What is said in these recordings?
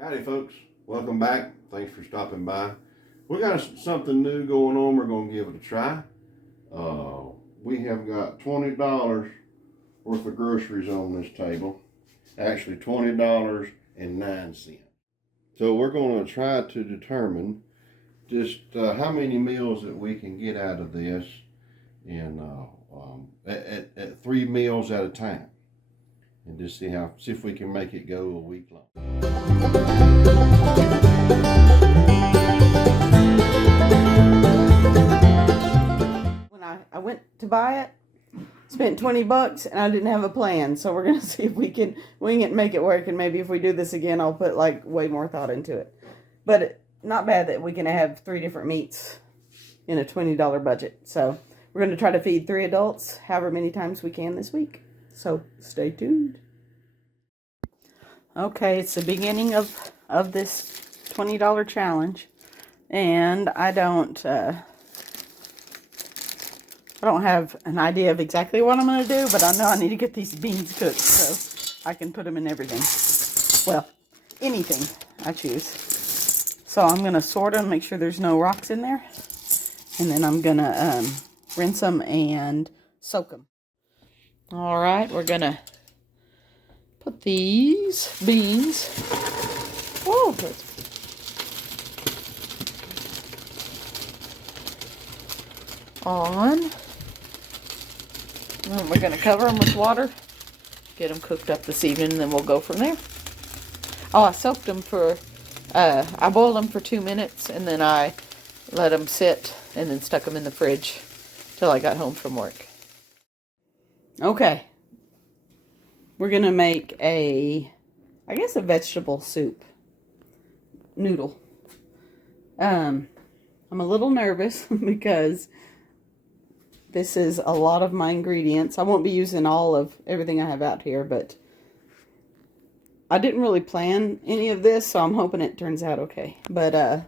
Howdy folks, welcome back. Thanks for stopping by. We got something new going on. We're going to give it a try. We have got $20 worth of groceries on this table. Actually $20.09. So we're going to try to determine just how many meals that we can get out of this in at 3 meals at a time, and just see if we can make it go a week long. When I went to buy it, spent $20 and I didn't have a plan, so we're gonna see if we can wing it and make it work. And maybe if we do this again, I'll put like way more thought into it. But not bad that we can have 3 different meats in a $20 budget. So we're gonna try to feed 3 adults however many times we can this week. So stay tuned. Okay, it's the beginning of this $20 challenge, and I don't have an idea of exactly what I'm going to do, but I know I need to get these beans cooked so I can put them in everything. Well, anything I choose. So I'm going to sort them, make sure there's no rocks in there, and then I'm going to rinse them and soak them. All right, we're going to put these beans. Oh, on. And we're going to cover them with water, get them cooked up this evening, and then we'll go from there. Oh, I soaked them I boiled them for 2 minutes, and then I let them sit, and then stuck them in the fridge till I got home from work. Okay. We're going to make I guess a vegetable soup. Noodle. I'm a little nervous because this is a lot of my ingredients. I won't be using all of everything I have out here, but I didn't really plan any of this, so I'm hoping it turns out okay. But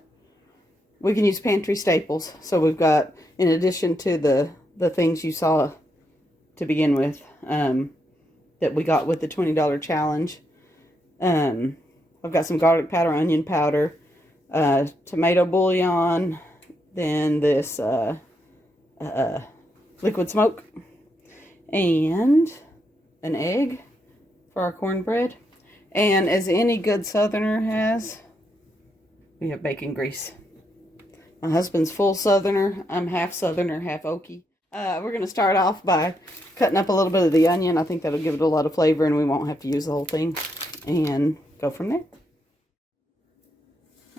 we can use pantry staples. So we've got, in addition to the things you saw to begin with, that we got with the $20 challenge, I've got some garlic powder, onion powder, tomato bouillon, then this liquid smoke, and an egg for our cornbread. And as any good Southerner has, we have bacon grease. My husband's full Southerner. I'm half Southerner, half Okie. We're going to start off by cutting up a little bit of the onion. I think that'll give it a lot of flavor, and we won't have to use the whole thing. And go from there.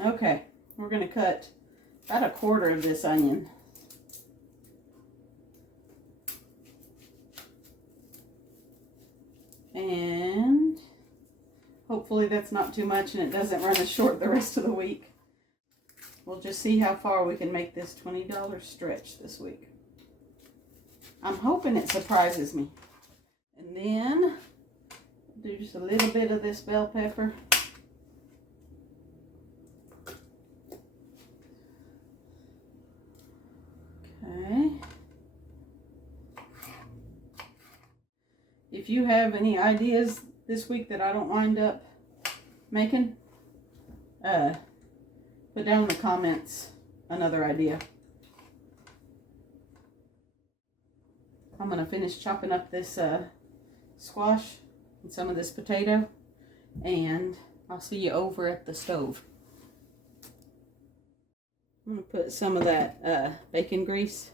Okay, we're going to cut about 1/4 of this onion. And hopefully that's not too much and it doesn't run us short the rest of the week. We'll just see how far we can make this $20 stretch this week. I'm hoping it surprises me. And then do just a little bit of this bell pepper. Okay. If you have any ideas this week that I don't wind up making, put down in the comments another idea. I'm going to finish chopping up this squash and some of this potato, and I'll see you over at the stove. I'm going to put some of that bacon grease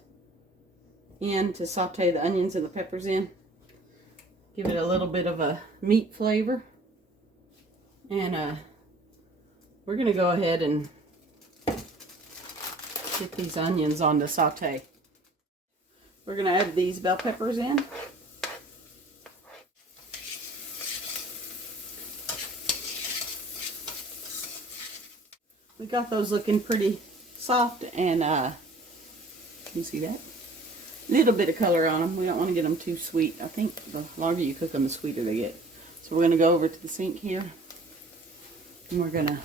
in to saute the onions and the peppers in. Give it a little bit of a meat flavor. And we're going to go ahead and get these onions on the saute. We're going to add these bell peppers in. We got those looking pretty soft, and can you see that? Little bit of color on them. We don't want to get them too sweet. I think the longer you cook them, the sweeter they get. So we're going to go over to the sink here, and we're going to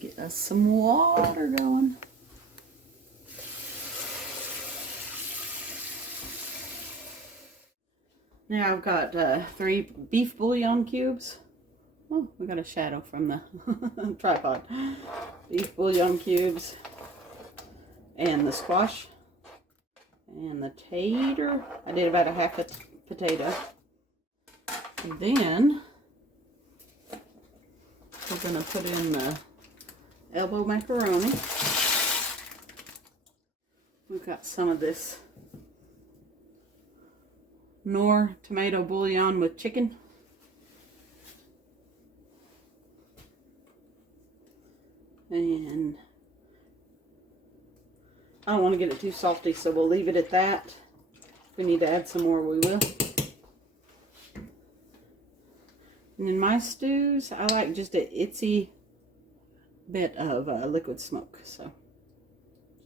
get us some water going. Now I've got 3 beef bouillon cubes. Oh, we got a shadow from the tripod. Beef bouillon cubes. And the squash. And the tater. I did about a half a potato. And then we're going to put in the elbow macaroni. We've got some of this Knorr tomato bouillon with chicken. And I don't want to get it too salty, so we'll leave it at that. If we need to add some more, we will. And in my stews, I like just an itsy bit of liquid smoke. So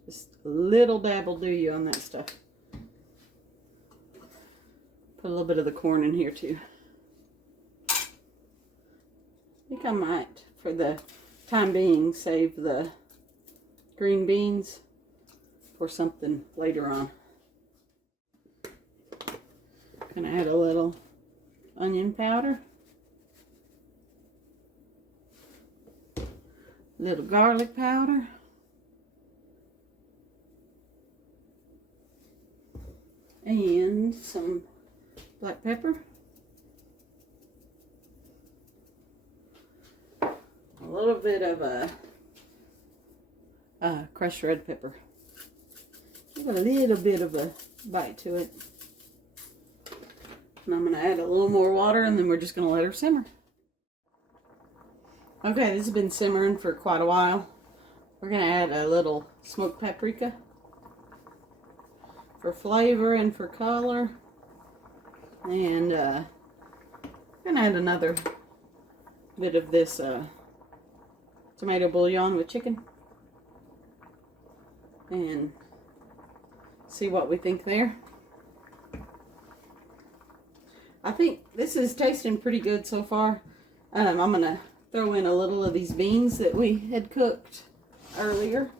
just a little dab will do you on that stuff. Put a little bit of the corn in here too. I think I might, for the time being, save the green beans for something later on. Gonna add a little onion powder. Little garlic powder. And some black pepper. A little bit of crushed red pepper. Give it a little bit of a bite to it. And I'm going to add a little more water, and then we're just going to let her simmer. Okay, this has been simmering for quite a while. We're going to add a little smoked paprika for flavor and for color. And we're going to add another bit of this tomato bouillon with chicken. And see what we think there. I think this is tasting pretty good so far. I'm going to throw in a little of these beans that we had cooked earlier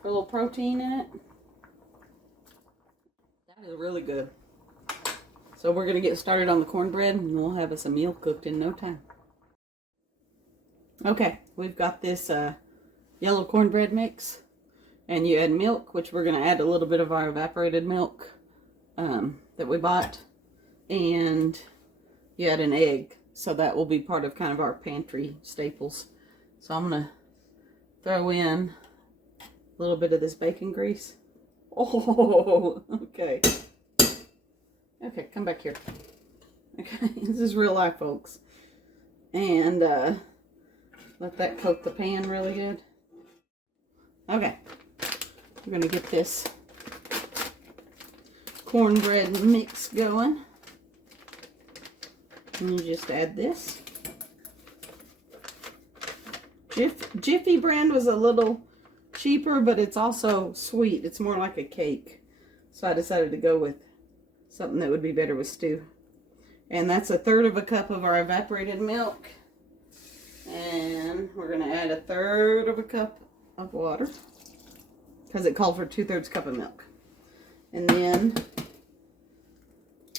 for a little protein in it. That is really good. So we're going to get started on the cornbread, and we'll have us a meal cooked in no time. Okay, we've got this yellow cornbread mix. And you add milk, which we're going to add a little bit of our evaporated milk that we bought. And you add an egg. So that will be part of kind of our pantry staples. So I'm going to throw in a little bit of this bacon grease. Oh, okay. Okay, come back here. Okay, this is real life, folks. And let that coat the pan really good. Okay. We're going to get this cornbread mix going. And you just add this. Jiffy brand was a little cheaper, but it's also sweet. It's more like a cake. So I decided to go with something that would be better with stew. And that's 1/3 cup of our evaporated milk. And we're going to add 1/3 cup of water, because it called for 2/3 cup of milk. And then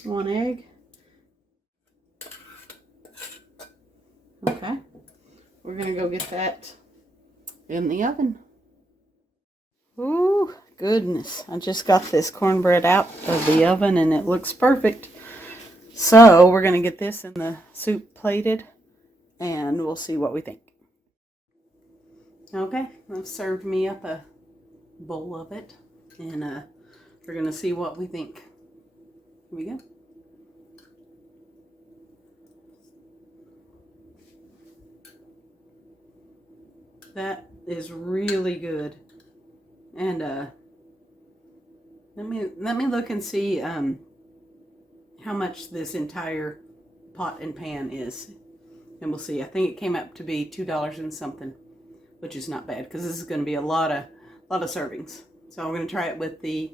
1 egg. Okay. We're going to go get that in the oven. Ooh, goodness. I just got this cornbread out of the oven and it looks perfect. So we're going to get this in the soup plated and we'll see what we think. Okay, I've served me up a bowl of it, and we're gonna see what we think. Here we go. That is really good. And let me look and see how much this entire pot and pan is, and we'll see. I think it came up to be $2 and something, which is not bad because this is going to be a lot of servings. So I'm going to try it with the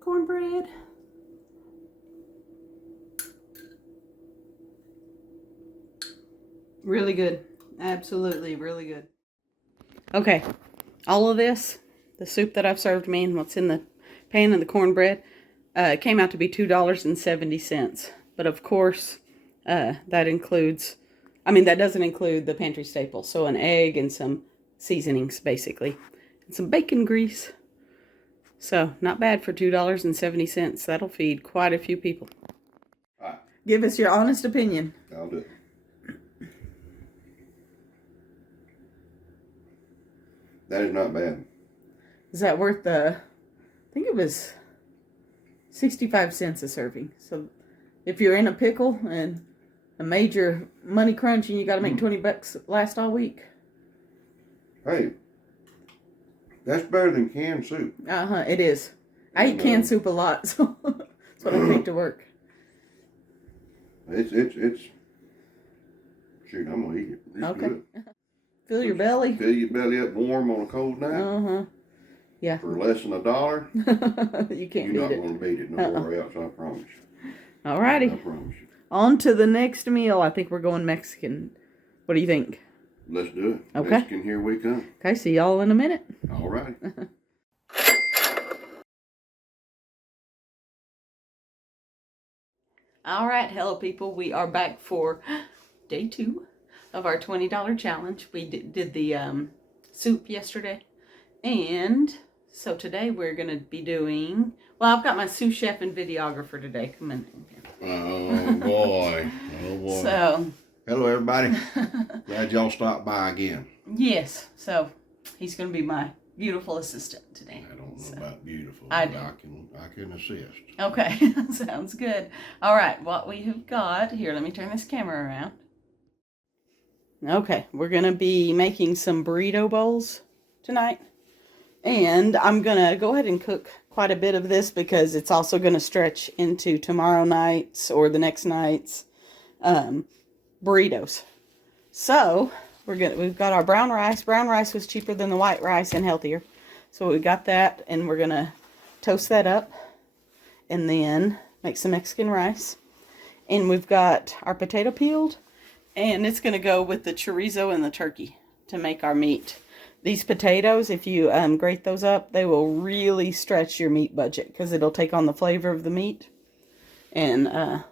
cornbread. Really good. Absolutely really good. Okay, all of this, the soup that I've served me and what's in the pan and the cornbread, came out to be $2.70. But of course, that includes, I mean, that doesn't include the pantry staples. So an egg and some seasonings, basically. And some bacon grease. So, not bad for $2.70. That'll feed quite a few people. All right. Give us your honest opinion. I'll do it. That is not bad. Is that worth I think it was 65 cents a serving. So if you're in a pickle and a major money crunch and you got to make $20 last all week. Hey, that's better than canned soup. It is. I eat canned soup a lot, so that's what I take to work. It's shoot, I'm gonna eat it. It's Okay. good. Fill your belly. Fill your belly up warm on a cold night. Yeah. For less than $1. You can't You're beat not gonna beat it nowhere else, I promise you. Alrighty. I promise you. On to the next meal. I think we're going Mexican. What do you think? Let's do it. Okay. Mexican, here we come. Okay, see y'all in a minute. All right. All right, hello people. We are back for day 2 of our $20 challenge. We did the soup yesterday. And so today we're going to be doing, well, I've got my sous chef and videographer today. Come in here. Oh boy. Oh boy. So. Hello everybody. Glad y'all stopped by again. Yes. So he's going to be my beautiful assistant today. I don't know about beautiful, I but do. I can assist. Okay. Sounds good. All right. What we have got here, let me turn this camera around. Okay. We're going to be making some burrito bowls tonight. And I'm going to go ahead and cook quite a bit of this because it's also going to stretch into tomorrow night's or the next night's burritos. So we've got our brown rice. Brown rice was cheaper than the white rice and healthier. So we got that, and we're going to toast that up and then make some Mexican rice. And we've got our potato peeled, and it's going to go with the chorizo and the turkey to make our meat. These potatoes, if you grate those up, they will really stretch your meat budget because it'll take on the flavor of the meat and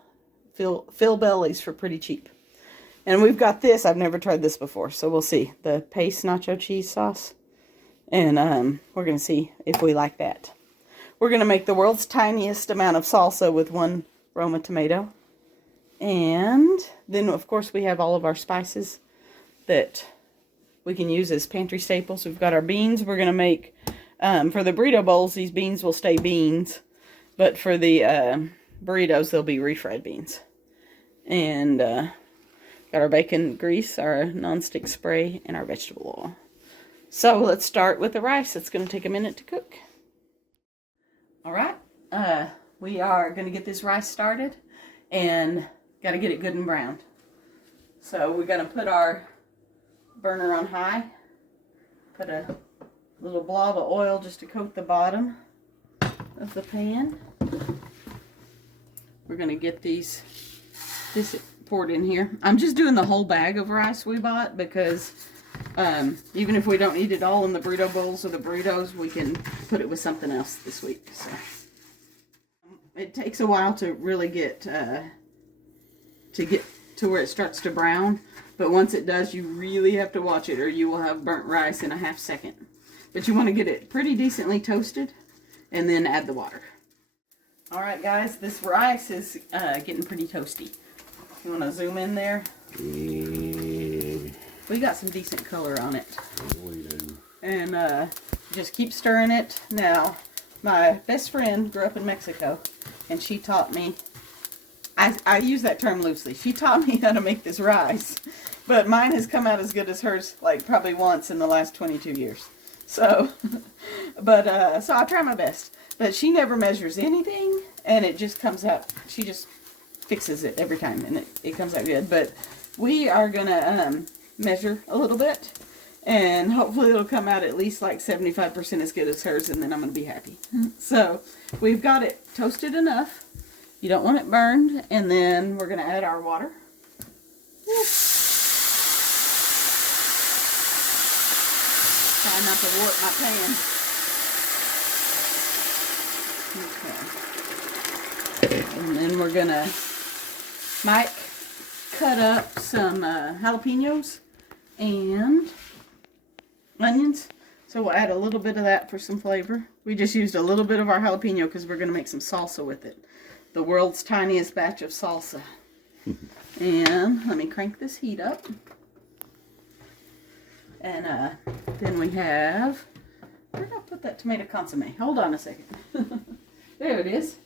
fill bellies for pretty cheap. And we've got this. I've never tried this before, so we'll see. The paste nacho cheese sauce. And we're going to see if we like that. We're going to make the world's tiniest amount of salsa with 1 Roma tomato. And then, of course, we have all of our spices that we can use as pantry staples. We've got our beans. We're going to make, for the burrito bowls, these beans will stay beans. But for the burritos, they'll be refried beans. And got our bacon grease, our nonstick spray, and our vegetable oil. So let's start with the rice. It's going to take a minute to cook. All right. We are going to get this rice started and got to get it good and browned. So we're going to put our burner on high. Put a little blob of oil just to coat the bottom of the pan. We're going to get this poured in here. I'm just doing the whole bag of rice we bought because even if we don't eat it all in the burrito bowls or the burritos, we can put it with something else this week. So it takes a while to really get to where it starts to brown, but once it does, you really have to watch it or you will have burnt rice in a half second. But you want to get it pretty decently toasted and then add the water. All right, guys, this rice is getting pretty toasty. You want to zoom in there? We got some decent color on it. We do. And just keep stirring it. Now, my best friend grew up in Mexico, and she taught me, I use that term loosely, she taught me how to make this rice. But mine has come out as good as hers, like probably once in the last 22 years. So, so I try my best. But she never measures anything, and it just comes out, she just fixes it every time, and it comes out good. But we are going to measure a little bit, and hopefully it'll come out at least like 75% as good as hers, and then I'm going to be happy. So we've got it toasted enough. You don't want it burned, and then we're going to add our water. Try not to warp my pan. Okay. And then we're going to, Mike, cut up some jalapenos and onions. So we'll add a little bit of that for some flavor. We just used a little bit of our jalapeno because we're going to make some salsa with it. The world's tiniest batch of salsa. And let me crank this heat up. And then we have, where did I put that tomato consomme? Hold on a second. There it is.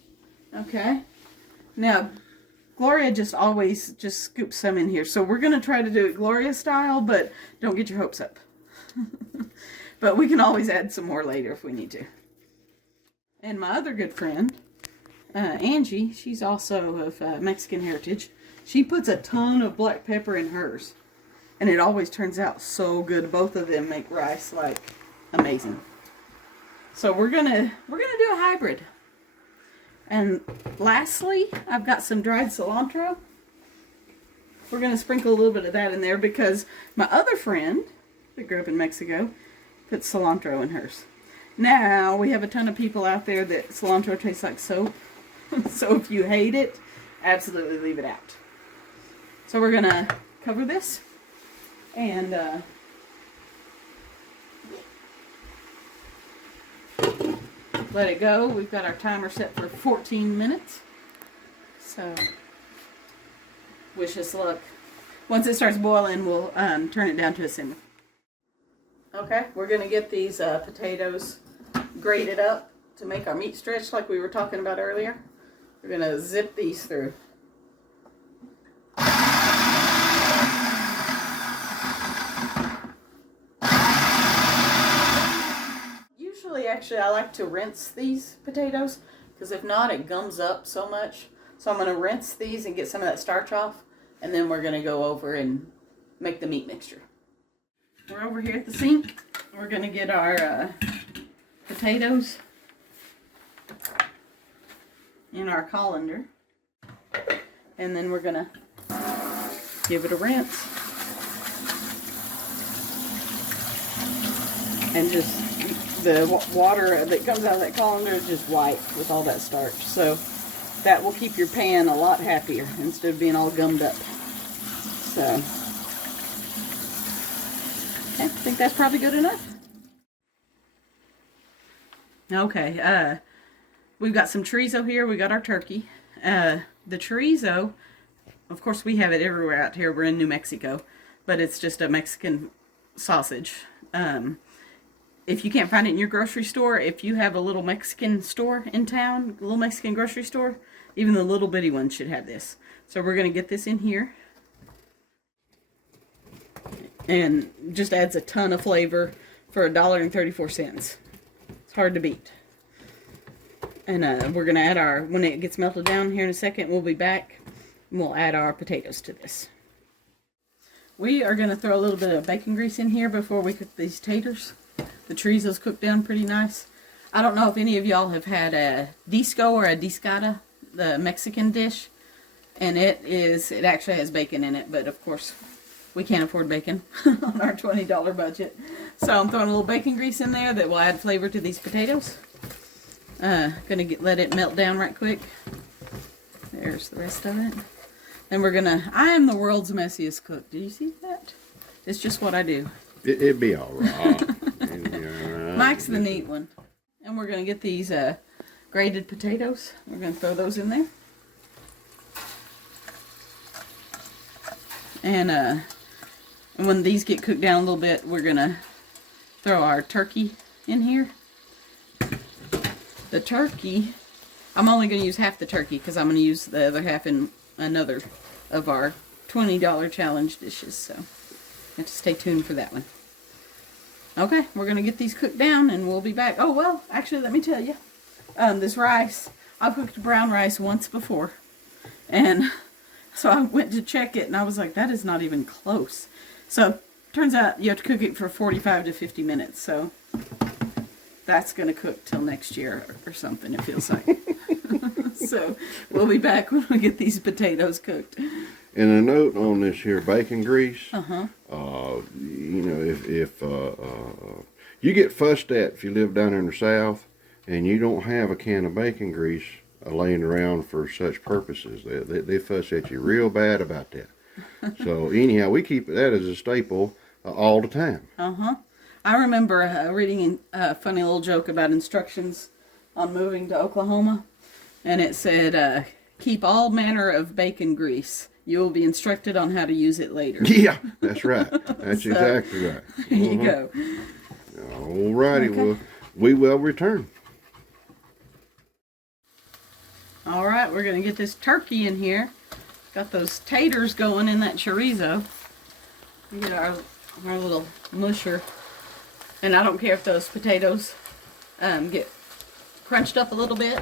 Okay. Now, Gloria just always scoops some in here. So we're going to try to do it Gloria style, but don't get your hopes up. But we can always add some more later if we need to. And my other good friend, Angie, she's also of Mexican heritage. She puts a ton of black pepper in hers. And it always turns out so good. Both of them make rice like amazing. So we're gonna do a hybrid. And lastly, I've got some dried cilantro. We're gonna sprinkle a little bit of that in there because my other friend that grew up in Mexico puts cilantro in hers. Now we have a ton of people out there that cilantro tastes like soap. So if you hate it, absolutely leave it out. So we're gonna cover this and let it go. We've got our timer set for 14 minutes. So wish us luck. Once it starts boiling, we'll turn it down to a simmer. Okay, we're gonna get these potatoes grated up to make our meat stretch like we were talking about earlier. We're gonna zip these through. Actually, I like to rinse these potatoes because if not, it gums up so much. So I'm going to rinse these and get some of that starch off, and then we're going to go over and make the meat mixture. We're over here at the sink. We're going to get our potatoes in our colander, and then we're going to give it a rinse and just the water that comes out of that colander is just white with all that starch. So that will keep your pan a lot happier instead of being all gummed up. So, okay, I think that's probably good enough. Okay, we've got some chorizo here. We got our turkey. The chorizo, of course, we have it everywhere out here. We're in New Mexico, but it's just a Mexican sausage. If you can't find it in your grocery store, if you have a little Mexican store in town, a little Mexican grocery store, even the little bitty ones should have this. So we're going to get this in here. And just adds a ton of flavor for $1.34. It's hard to beat. And we're going to add our, when it gets melted down here in a second, we'll be back and we'll add our potatoes to this. We are going to throw a little bit of bacon grease in here before we cook these taters. The chorizo's cooked down pretty nice. I don't know if any of y'all have had a disco or a discada, the Mexican dish. And it actually has bacon in it, but of course we can't afford bacon on our $20 budget. So I'm throwing a little bacon grease in there that will add flavor to these potatoes. Let it melt down right quick. There's the rest of it. And I am the world's messiest cook. Did you see that? It's just what I do. It'd be all right. Mike's the neat one. And we're going to get these grated potatoes. We're going to throw those in there. And when these get cooked down a little bit, we're going to throw our turkey in here. The turkey, I'm only going to use half the turkey because I'm going to use the other half in another of our $20 challenge dishes. So you have to stay tuned for that one. Okay, we're going to get these cooked down and we'll be back. Oh, well, actually, let me tell you. This rice, I've cooked brown rice once before. And so I went to check it and I was like, that is not even close. So, turns out you have to cook it for 45 to 50 minutes. So, that's going to cook till next year or something, it feels like. So, we'll be back when we get these potatoes cooked. And a note on this here bacon grease. Uh-huh. You know, if you get fussed at if you live down in the South and you don't have a can of bacon grease laying around for such purposes, they fuss at you real bad about that. So anyhow, we keep that as a staple all the time. I remember reading a funny little joke about instructions on moving to Oklahoma, and it said, keep all manner of bacon grease. You will be instructed on how to use it later. Yeah, that's right. That's exactly right. There you go. All righty, well, we will return. All right, we're going to get this turkey in here. Got those taters going in that chorizo. We get our little musher. And I don't care if those potatoes get crunched up a little bit.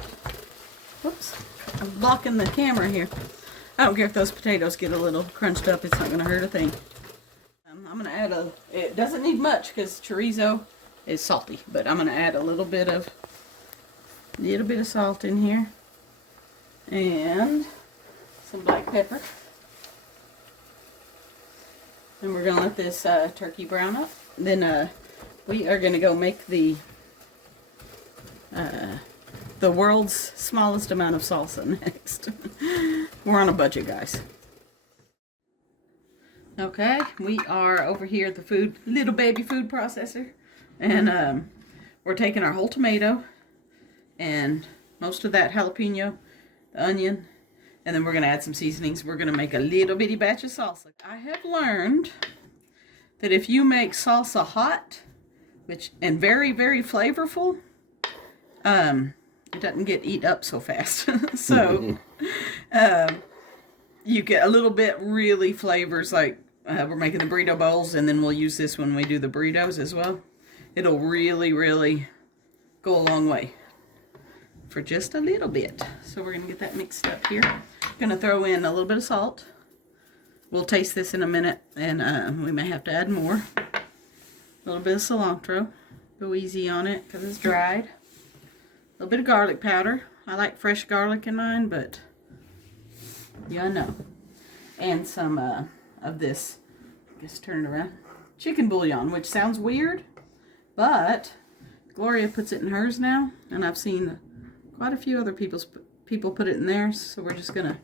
Whoops, I'm blocking the camera here. I don't care if those potatoes get a little crunched up. It's not going to hurt a thing. I'm going to add it doesn't need much because chorizo is salty. But I'm going to add a little bit of salt in here. And some black pepper. And we're going to let this turkey brown up. Then we are going to go make the world's smallest amount of salsa next. We're on a budget, guys. Okay, we are over here at the little baby food processor. And we're taking our whole tomato and most of that jalapeno, the onion, and then we're going to add some seasonings. We're going to make a little bitty batch of salsa. I have learned that if you make salsa hot, and very, very flavorful, it doesn't get eat up so fast. So you get a little bit really flavors, like we're making the burrito bowls, and then we'll use this when we do the burritos as well. It'll really, really go a long way for just a little bit. So we're going to get that mixed up here. Going to throw in a little bit of salt. We'll taste this in a minute, and we may have to add more. A little bit of cilantro. Go easy on it because it's dried. A little bit of garlic powder. I like fresh garlic in mine, but yeah, I know. And some of this, just turn it around, chicken bouillon, which sounds weird, but Gloria puts it in hers now, and I've seen quite a few other people put it in theirs, so we're just gonna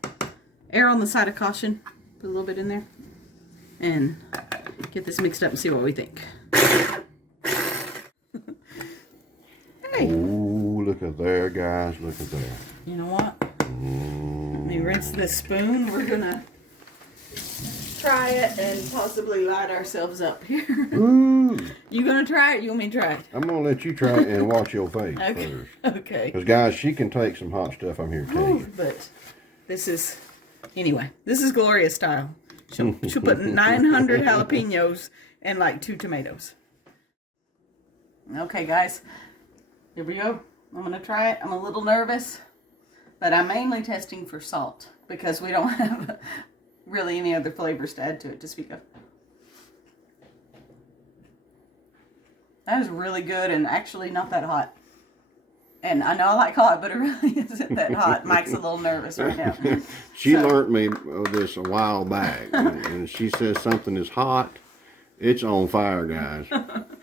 err on the side of caution, put a little bit in there, and get this mixed up and see what we think. Hey. Oh, look at there, guys, look at there. You know what? Let me rinse this spoon. We're gonna try it and possibly light ourselves up here. Ooh. You gonna try it? You want me to try it? I'm gonna let you try it and watch your face first. Okay. Because guys, she can take some hot stuff. I'm here to tell you. But this is Gloria style. She'll put 900 jalapenos and like 2 tomatoes. Okay, guys, here we go. I'm gonna try it. I'm a little nervous, but I'm mainly testing for salt because we don't have really any other flavors to add to it to speak of. That is really good and actually not that hot. And I know I like hot, but it really isn't that hot. Mike's a little nervous right now. She learned me this a while back. And she says something is hot, it's on fire, guys.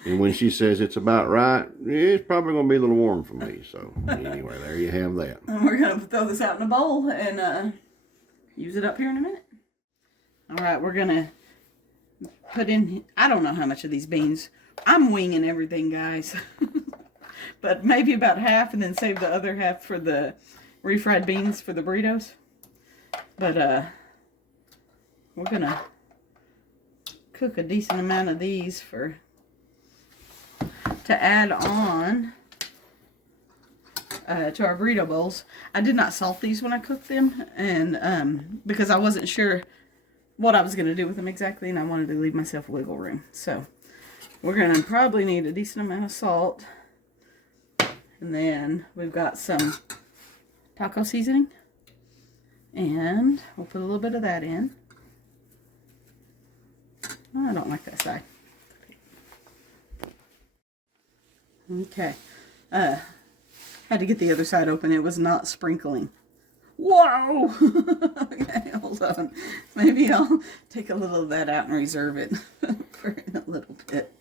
And when she says it's about right, it's probably going to be a little warm for me. So anyway, there you have that. And we're going to throw this out in a bowl and use it up here in a minute. All right, we're going to put in, I don't know how much of these beans. I'm winging everything, guys. But maybe about half and then save the other half for the refried beans for the burritos. But we're going to cook a decent amount of these to add on to our burrito bowls. I did not salt these when I cooked them, and because I wasn't sure what I was going to do with them exactly, and I wanted to leave myself wiggle room. So we're going to probably need a decent amount of salt. And then we've got some taco seasoning, and we'll put a little bit of that in. Oh, I don't like that side. Okay. Had to get the other side open. It was not sprinkling. Whoa! Okay, hold on. Maybe I'll take a little of that out and reserve it for a little bit.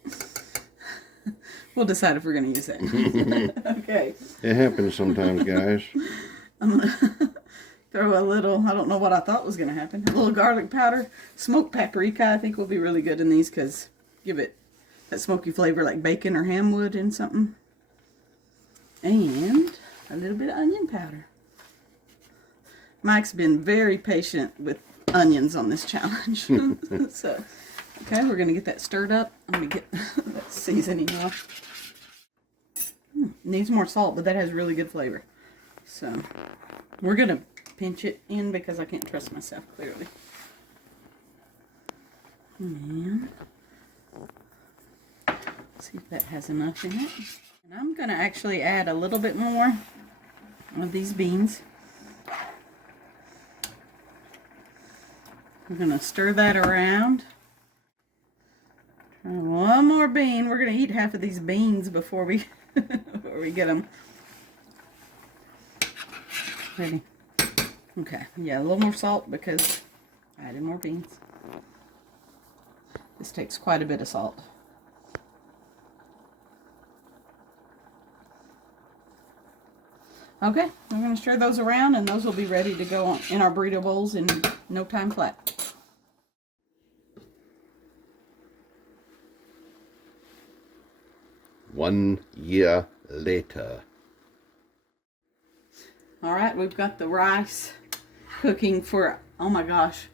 We'll decide if we're going to use it. Okay. It happens sometimes, guys. I'm going to throw a little, I don't know what I thought was going to happen, a little garlic powder. Smoked paprika I think will be really good in these because give it that smoky flavor like bacon or ham would in something. And a little bit of onion powder. Mike's been very patient with onions on this challenge. So, okay, we're going to get that stirred up. Let me get that seasoning off. Needs more salt, but that has really good flavor. So, we're going to pinch it in because I can't trust myself, clearly. And see if that has enough in it. And I'm going to actually add a little bit more of these beans. We're going to stir that around. One more bean. We're going to eat half of these beans before we before we get them ready. Okay, yeah, a little more salt because I added more beans. This takes quite a bit of salt. Okay, we're going to stir those around and those will be ready to go in our burrito bowls in no time flat. One year later. All right, we've got the rice cooking for, oh my gosh,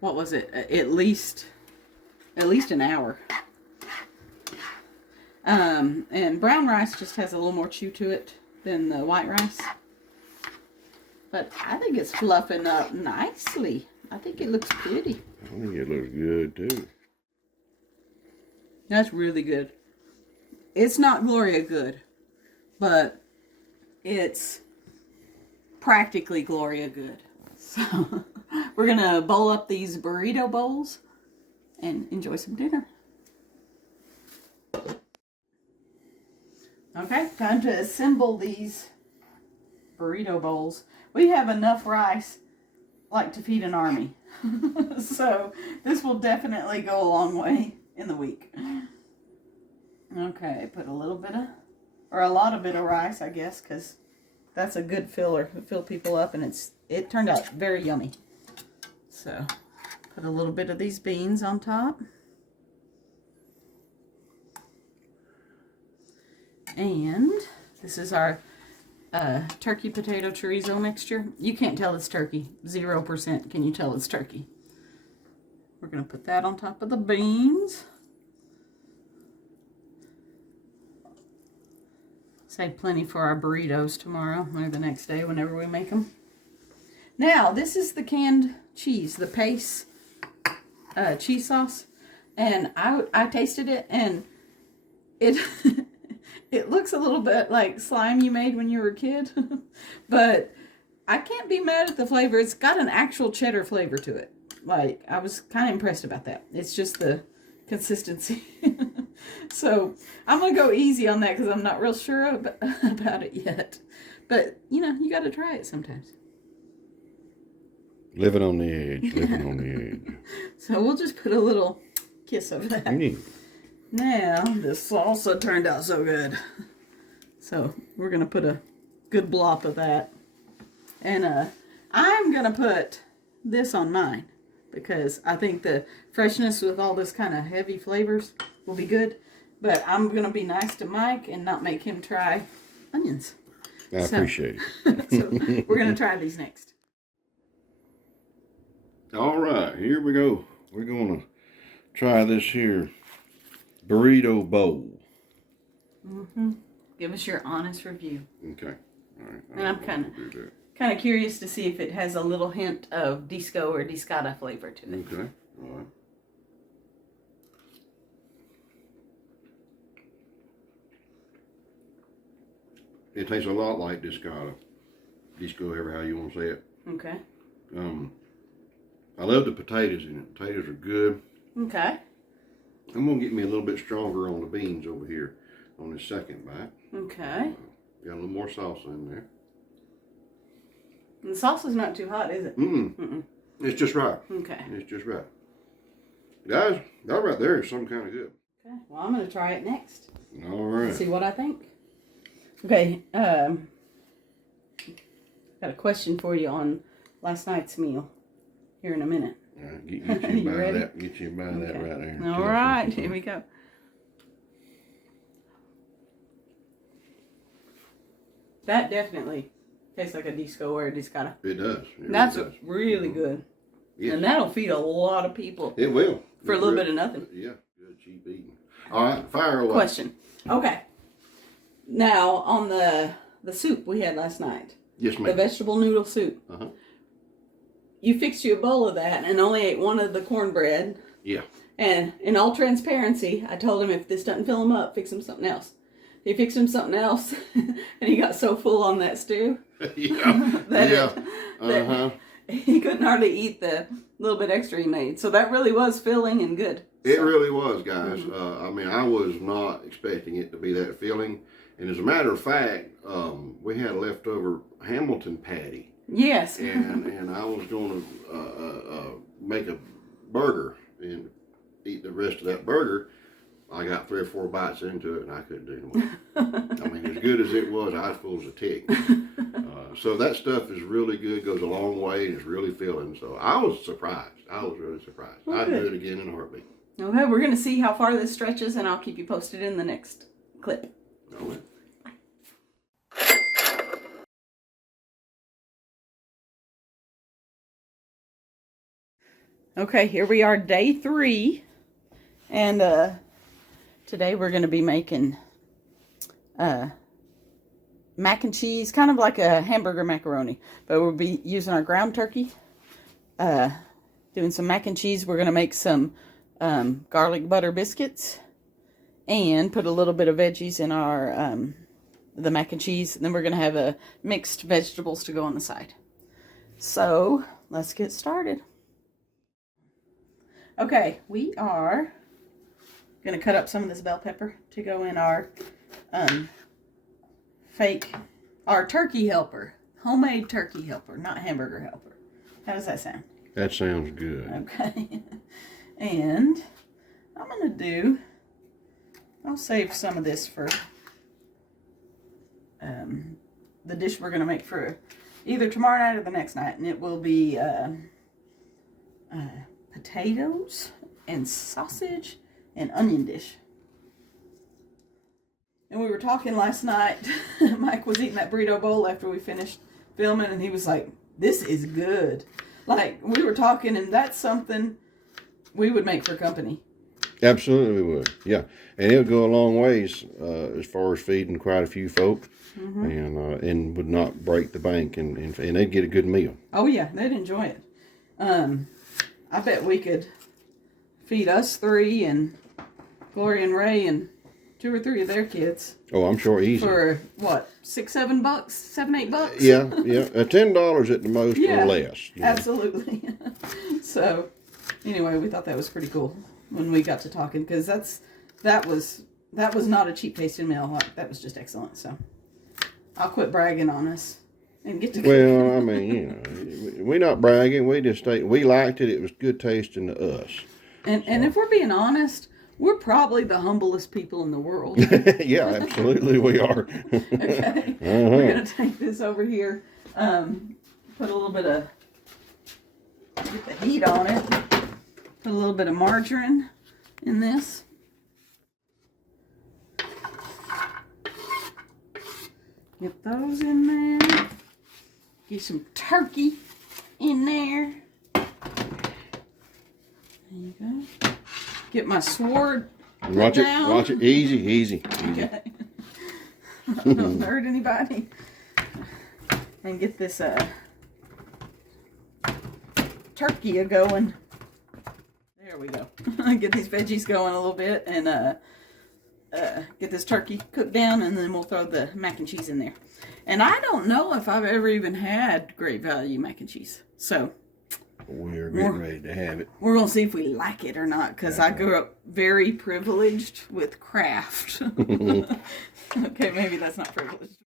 what was it? At least an hour. And brown rice just has a little more chew to it than the white rice. But I think it's fluffing up nicely. I think it looks pretty. I think it looks good too. That's really good. It's not Gloria good, but it's practically Gloria good. So we're gonna bowl up these burrito bowls and enjoy some dinner. Okay, time to assemble these burrito bowls. We have enough rice like to feed an army. So this will definitely go a long way in the week. Okay, put a little bit of, or a lot of rice, I guess, because that's a good filler. It'll fill people up, and it turned out very yummy. So, put a little bit of these beans on top. And this is our turkey potato chorizo mixture. You can't tell it's turkey. 0% can you tell it's turkey. We're going to put that on top of the beans. Save plenty for our burritos tomorrow or the next day whenever we make them. Now, this is the canned cheese, the Pace cheese sauce. And I tasted it, and it it looks a little bit like slime you made when you were a kid. But I can't be mad at the flavor. It's got an actual cheddar flavor to it. Like, I was kind of impressed about that. It's just the consistency. So I'm going to go easy on that because I'm not real sure about it yet. But, you know, you got to try it sometimes. Living on the edge, living on the edge. So we'll just put a little kiss of that. Now, the salsa turned out so good. So we're going to put a good blop of that. And I'm going to put this on mine because I think the freshness with all this kind of heavy flavors will be good. But I'm going to be nice to Mike and not make him try onions. I appreciate it. So we're going to try these next. All right, here we go. We're going to try this here burrito bowl. Mm-hmm. Give us your honest review. Okay. All right. And I'm kind of curious to see if it has a little hint of disco or discata flavor to it. Okay. All right. It tastes a lot like discata. Disco, however how you want to say it. Okay. I love the potatoes in it. Potatoes are good. Okay. I'm going to get me a little bit stronger on the beans over here on this second bite. Okay. Got a little more salsa in there. And the salsa's not too hot, is it? Mm-mm. It's just right. Okay. It's just right. Guys, that right there is some kind of good. Okay. Well, I'm going to try it next. All right. See what I think. Okay. Got a question for you on last night's meal here in a minute. All right, get you You by ready? that. Get you by that right there. All right, here we go. That definitely tastes like a disco or a discata. It does. That's really does. Really good. Yes. And that'll feed a lot of people. It will. For a little bit of nothing. Yeah, good, cheap eating. All right, fire away. Question. Okay. Now, on the soup we had last night. Yes, ma'am. The vegetable noodle soup. Uh-huh. You fixed you a bowl of that and only ate one of the cornbread. Yeah. And in all transparency, I told him if this doesn't fill him up, fix him something else. He fixed him something else, and he got so full on that stew Yeah. that Uh-huh. he couldn't hardly eat the little bit extra he made. So that really was filling and good. It really was, guys. I mean, I was not expecting it to be that filling. And as a matter of fact, we had a leftover Hamilton patty. Yes. And I was going to make a burger and eat the rest of that burger. I got 3 or 4 bites into it, and I couldn't do no more. I mean, as good as it was, I was full as a tick. So that stuff is really good, goes a long way, and it's really filling. So I was surprised. I was really surprised. Well, I'd good. do it again in a heartbeat. Okay, we're going to see how far this stretches, and I'll keep you posted in the next clip. All right. Okay, here we are, day 3. And today we're going to be making mac and cheese, kind of like a hamburger macaroni. But we'll be using our ground turkey, doing some mac and cheese. We're going to make some garlic butter biscuits and put a little bit of veggies in our the mac and cheese. And then we're going to have mixed vegetables to go on the side. So let's get started. Okay, we are going to cut up some of this bell pepper to go in our our turkey helper. Homemade turkey helper, not hamburger helper. How does that sound? That sounds good. Okay. And I'm going to I'll save some of this for the dish we're going to make for either tomorrow night or the next night. And it will be potatoes and sausage and onion dish. And we were talking last night. Mike was eating that burrito bowl after we finished filming, and he was like, "This is good." Like, we were talking, and that's something we would make for company. Absolutely we would. Yeah. And it would go a long ways as far as feeding quite a few folk. And would not break the bank, and they'd get a good meal. Oh yeah, they'd enjoy it. I bet we could feed us 3 and Gloria and Ray and 2 or 3 of their kids. Oh, I'm sure easy. For what, $6, $7, $7, $8? Yeah. $10 at the most Yeah, or less. Absolutely. So, anyway, we thought that was pretty cool when we got to talking, because that was not a cheap tasting meal. Like, that was just excellent. So, I'll quit bragging on us and get to. Well, I mean, we're not bragging. We just we liked it. It was good tasting to us. And if we're being honest, we're probably the humblest people in the world. Yeah, absolutely we are. Okay. We're going to take this over here, put a little bit of, get the heat on it, put a little bit of margarine in this. Get those in there. Get some turkey in there. There you go. Get my sword. Watch it. Easy. Okay. Don't hurt anybody. And get this turkey going. There we go. Get these veggies going a little bit, and get this turkey cooked down, and then we'll throw the mac and cheese in there. And I don't know if I've ever even had Great Value mac and cheese. So we're getting ready to have it. we're going to see if we like it or not, because I grew up very privileged with Kraft. Okay, maybe that's not privileged.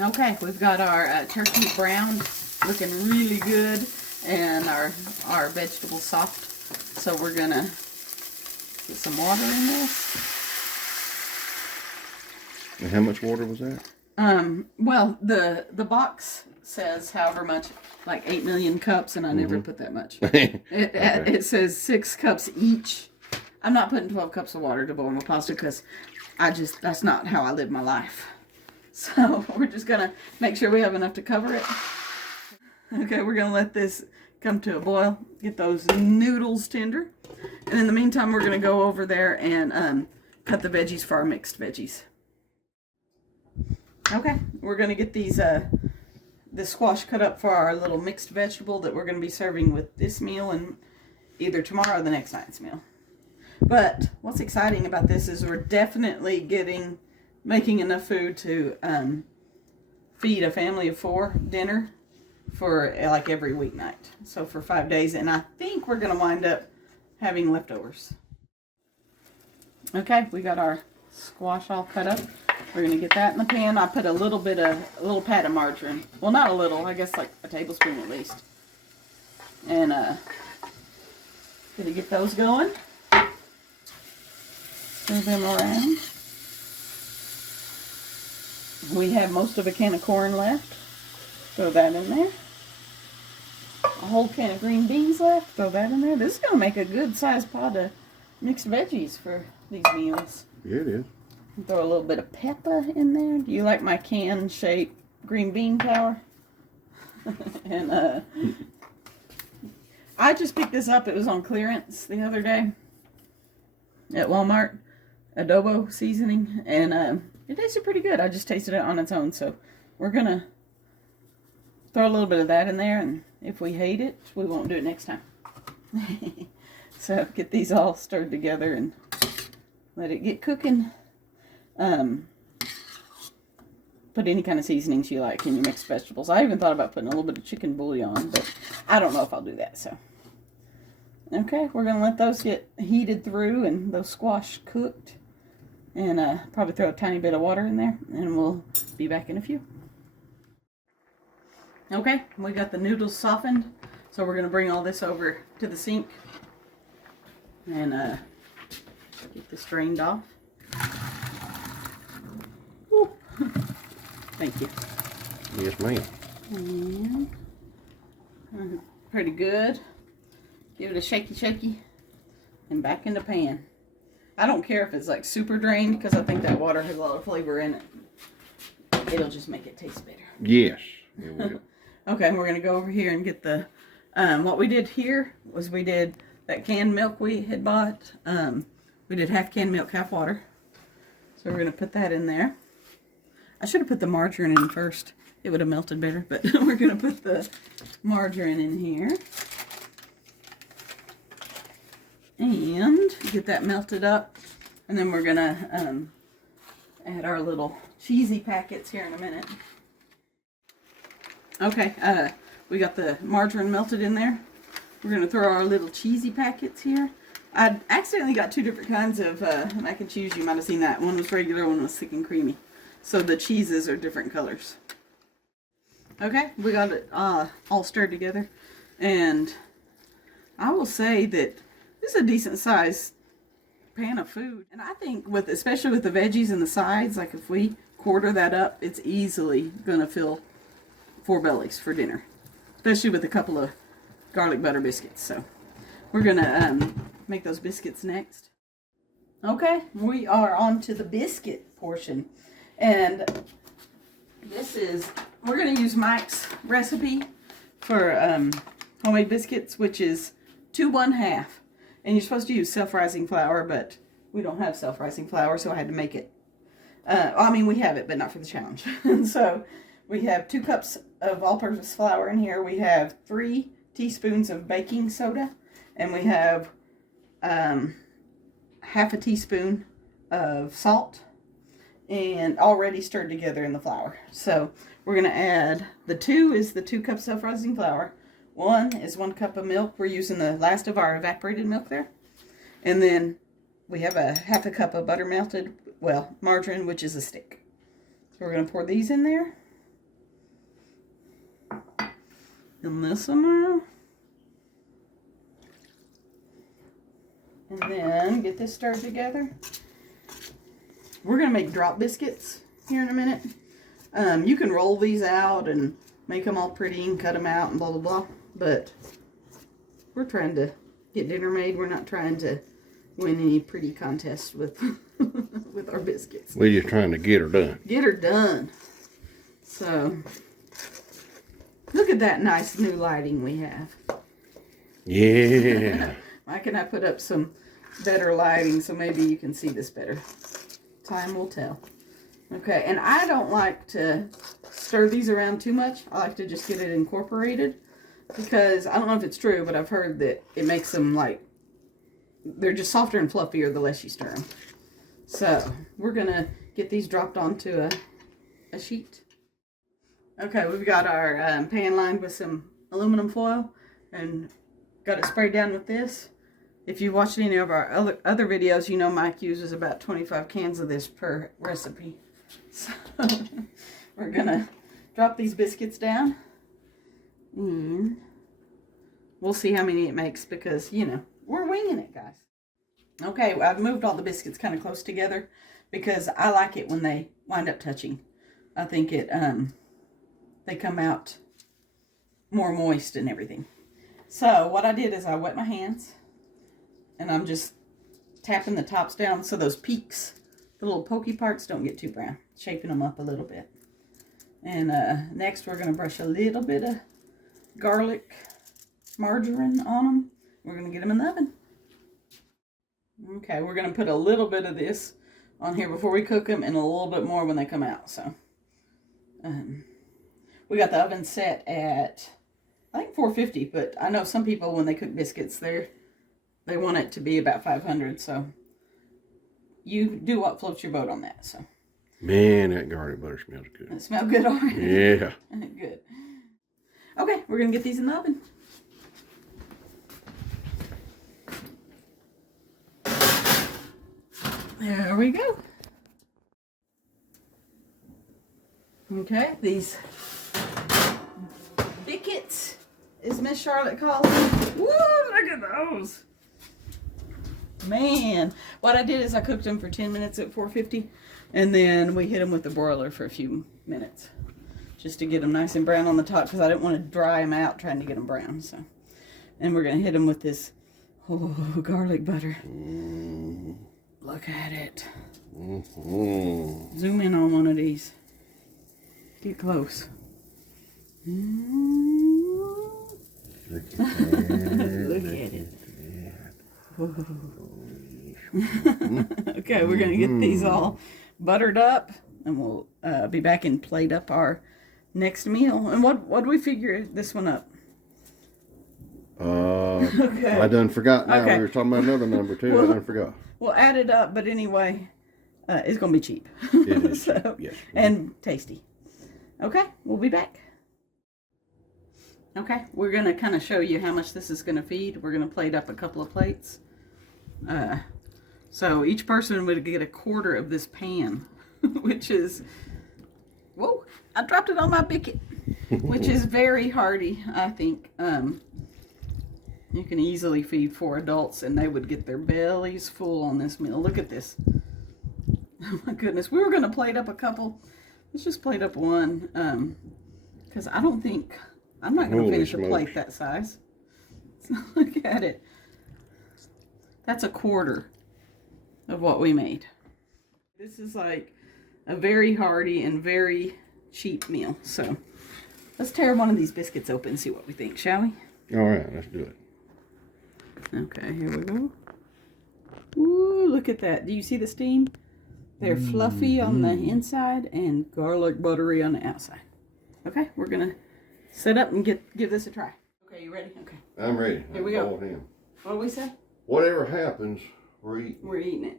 Okay, we've got our turkey browned, looking really good, and our vegetables soft. So we're going to get some water in this. And how much water was that? Well, the box says however much, like 8 million cups, and I never put that much. It says 6 cups each. I'm not putting 12 cups of water to boil my pasta because that's not how I live my life. So we're just gonna make sure we have enough to cover it. Okay, we're gonna let this come to a boil, get those noodles tender, and in the meantime, we're gonna go over there and cut the veggies for our mixed veggies. Okay, we're gonna get these this squash cut up for our little mixed vegetable that we're gonna be serving with this meal and either tomorrow or the next night's meal. But what's exciting about this is we're definitely making enough food to feed a family of 4 dinner for like every weeknight. So for 5 days, and I think we're gonna wind up having leftovers. Okay, we got our squash all cut up. We're gonna get that in the pan. I put a little pat of margarine. Well, not a little, I guess like a tablespoon at least. And gonna get those going. Stir them around. We have most of a can of corn left. Throw that in there. A whole can of green beans left. Throw that in there. This is gonna make a good sized pot of mixed veggies for these meals. Yeah, it is. Throw a little bit of pepper in there. Do you like my can-shaped green bean tower? And I just picked this up. It was on clearance the other day at Walmart. Adobo seasoning, and it tasted pretty good. I just tasted it on its own, so we're gonna throw a little bit of that in there, and if we hate it, we won't do it next time. So get these all stirred together and let it get cooking. Put any kind of seasonings you like in your mixed vegetables. I even thought about putting a little bit of chicken bouillon, but I don't know if I'll do that. So okay, we're gonna let those get heated through and those squash cooked, and probably throw a tiny bit of water in there, and we'll be back in a few. Okay, we got the noodles softened, so we're gonna bring all this over to the sink and get this drained off. Woo. Thank you. Yes, ma'am. And pretty good. Give it a shaky, and back in the pan. I don't care if it's like super drained because I think that water has a lot of flavor in it. It'll just make it taste better. Yes, it will. Okay, we're gonna go over here and get the. What we did here was we did that canned milk we had bought. We did half canned milk, half water. So we're gonna put that in there. I should have put the margarine in first. It would have melted better, but we're gonna put the margarine in here. And get that melted up, and then we're gonna add our little cheesy packets here in a minute. Okay, we got the margarine melted in there. We're gonna throw our little cheesy packets here. I accidentally got 2 different kinds of mac and cheese. You might have seen that. One was regular, one was thick and creamy. So the cheeses are different colors. Okay, we got it all stirred together, and I will say that this is a decent sized pan of food. And I think especially with the veggies and the sides, like if we quarter that up, it's easily gonna fill 4 bellies for dinner. Especially with a couple of garlic butter biscuits. So we're gonna make those biscuits next. Okay, we are on to the biscuit portion. And we're gonna use Mike's recipe for homemade biscuits, which is 2 1/2. And you're supposed to use self-rising flour, but we don't have self-rising flour, so I had to make it. I mean, we have it, but not for the challenge. So we have 2 cups of all-purpose flour in here. We have 3 teaspoons of baking soda, and we have half a teaspoon of salt, and already stirred together in the flour. So we're going to add, the 2 is the 2 cups of self-rising flour. 1 is 1 cup of milk. We're using the last of our evaporated milk there. And then we have a half a cup of butter melted, margarine, which is a stick. So we're going to pour these in there. And this amount. And then get this stirred together. We're going to make drop biscuits here in a minute. You can roll these out and make them all pretty and cut them out and blah, blah, blah. But we're trying to get dinner made. We're not trying to win any pretty contests with with our biscuits. We're just trying to get her done. Get her done. So, look at that nice new lighting we have. Yeah. Why can I put up some better lighting so maybe you can see this better? Time will tell. Okay, and I don't like to stir these around too much. I like to just get it incorporated because I don't know if it's true, but I've heard that it makes them like, they're just softer and fluffier the less you stir them. So, we're going to get these dropped onto a sheet. Okay, we've got our pan lined with some aluminum foil and got it sprayed down with this. If you've watched any of our other videos, you know Mike uses about 25 cans of this per recipe. So, we're going to drop these biscuits down. And we'll see how many it makes because, you know, we're winging it, guys. Okay, I've moved all the biscuits kind of close together because I like it when they wind up touching. I think it, they come out more moist and everything. So what I did is I wet my hands and I'm just tapping the tops down so those peaks, the little pokey parts, don't get too brown. Shaping them up a little bit. And next we're going to brush a little bit of garlic margarine on them. We're going to get them in the oven. Okay, we're going to put a little bit of this on here before we cook them and a little bit more when they come out. So, we got the oven set at, I think 450, but I know some people when they cook biscuits, they want it to be about 500. So, you do what floats your boat on that. So, Man, that garlic butter smells good. it smells good already. Yeah. Good. Okay, we're going to get these in the oven. There we go. Okay, these bickets, as Miss Charlotte calls them. Woo, look at those. Man, what I did is I cooked them for 10 minutes at 450, and then we hit them with the broiler for a few minutes, just to get them nice and brown on the top, because I didn't want to dry them out trying to get them brown. So, and we're going to hit them with this garlic butter. Look at it. Zoom in on one of these. Get close. Look at that. Look at it. Okay, we're going to get these all buttered up, and we'll be back and plate up our next meal. And what do we figure this one up? Okay. I done forgot now. Okay. We were talking about another number too. I done forgot. We'll add it up, but anyway, it's going to be cheap. It is. So, Yes. and tasty. Okay, we'll be back. Okay, we're going to kind of show you how much this is going to feed. We're going to plate up a couple of plates. So each person would get a quarter of this pan, which is, whoa, I dropped it on my bicket, which is very hearty, I think. You can easily feed 4 adults and they would get their bellies full on this meal. Look at this. Oh my goodness. We were going to plate up a couple. Let's just plate up one. Because I don't think, I'm not going to finish a plate that size. So look at it. That's a quarter of what we made. This is like a very hearty and very cheap meal. So let's tear one of these biscuits open and see what we think, shall we? All right, let's do it. Okay, here we go. Ooh, look at that. Do you see the steam? They're fluffy on the inside and garlic buttery on the outside. Okay, we're going to set up and give this a try. Okay, you ready? Okay. I'm ready. Here we go. Him. What do we say? Whatever happens, we're eating. We're eating it.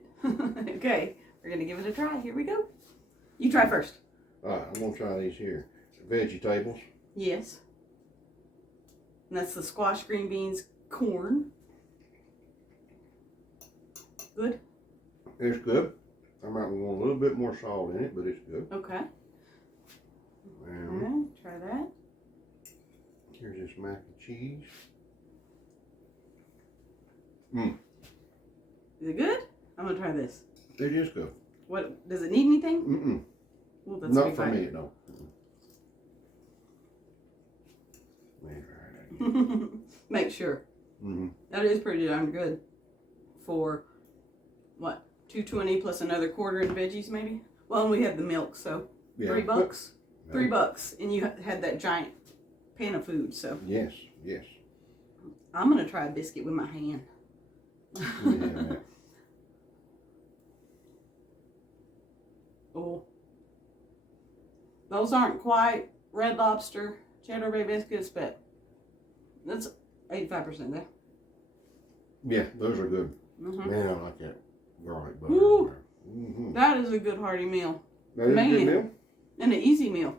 Okay, we're going to give it a try. Here we go. You try first. All right, I'm going to try these here. Vegetables. Yes. And that's the squash, green beans, corn. Good? It's good. I might want a little bit more salt in it, but it's good. Okay. And All right, try that. here's this mac and cheese. Is it good? I'm going to try this. It is good. What, does it need anything? Well, that's Not for me, no. Make sure. Mm-hmm. That is pretty darn good for what, $2.20 plus another quarter in veggies, maybe. Well, and we had the milk, so Yeah. $3. Yeah. $3, and you had that giant pan of food. So Yes, yes. I'm gonna try a biscuit with my hand. Yeah. Oh, those aren't quite Red Lobster cheddar bay biscuits, but that's 85% there. Yeah, those are good. Mm-hmm. Man, I like that garlic butter. Woo. Mm-hmm. That is a good hearty meal. That is a good meal. And an easy meal.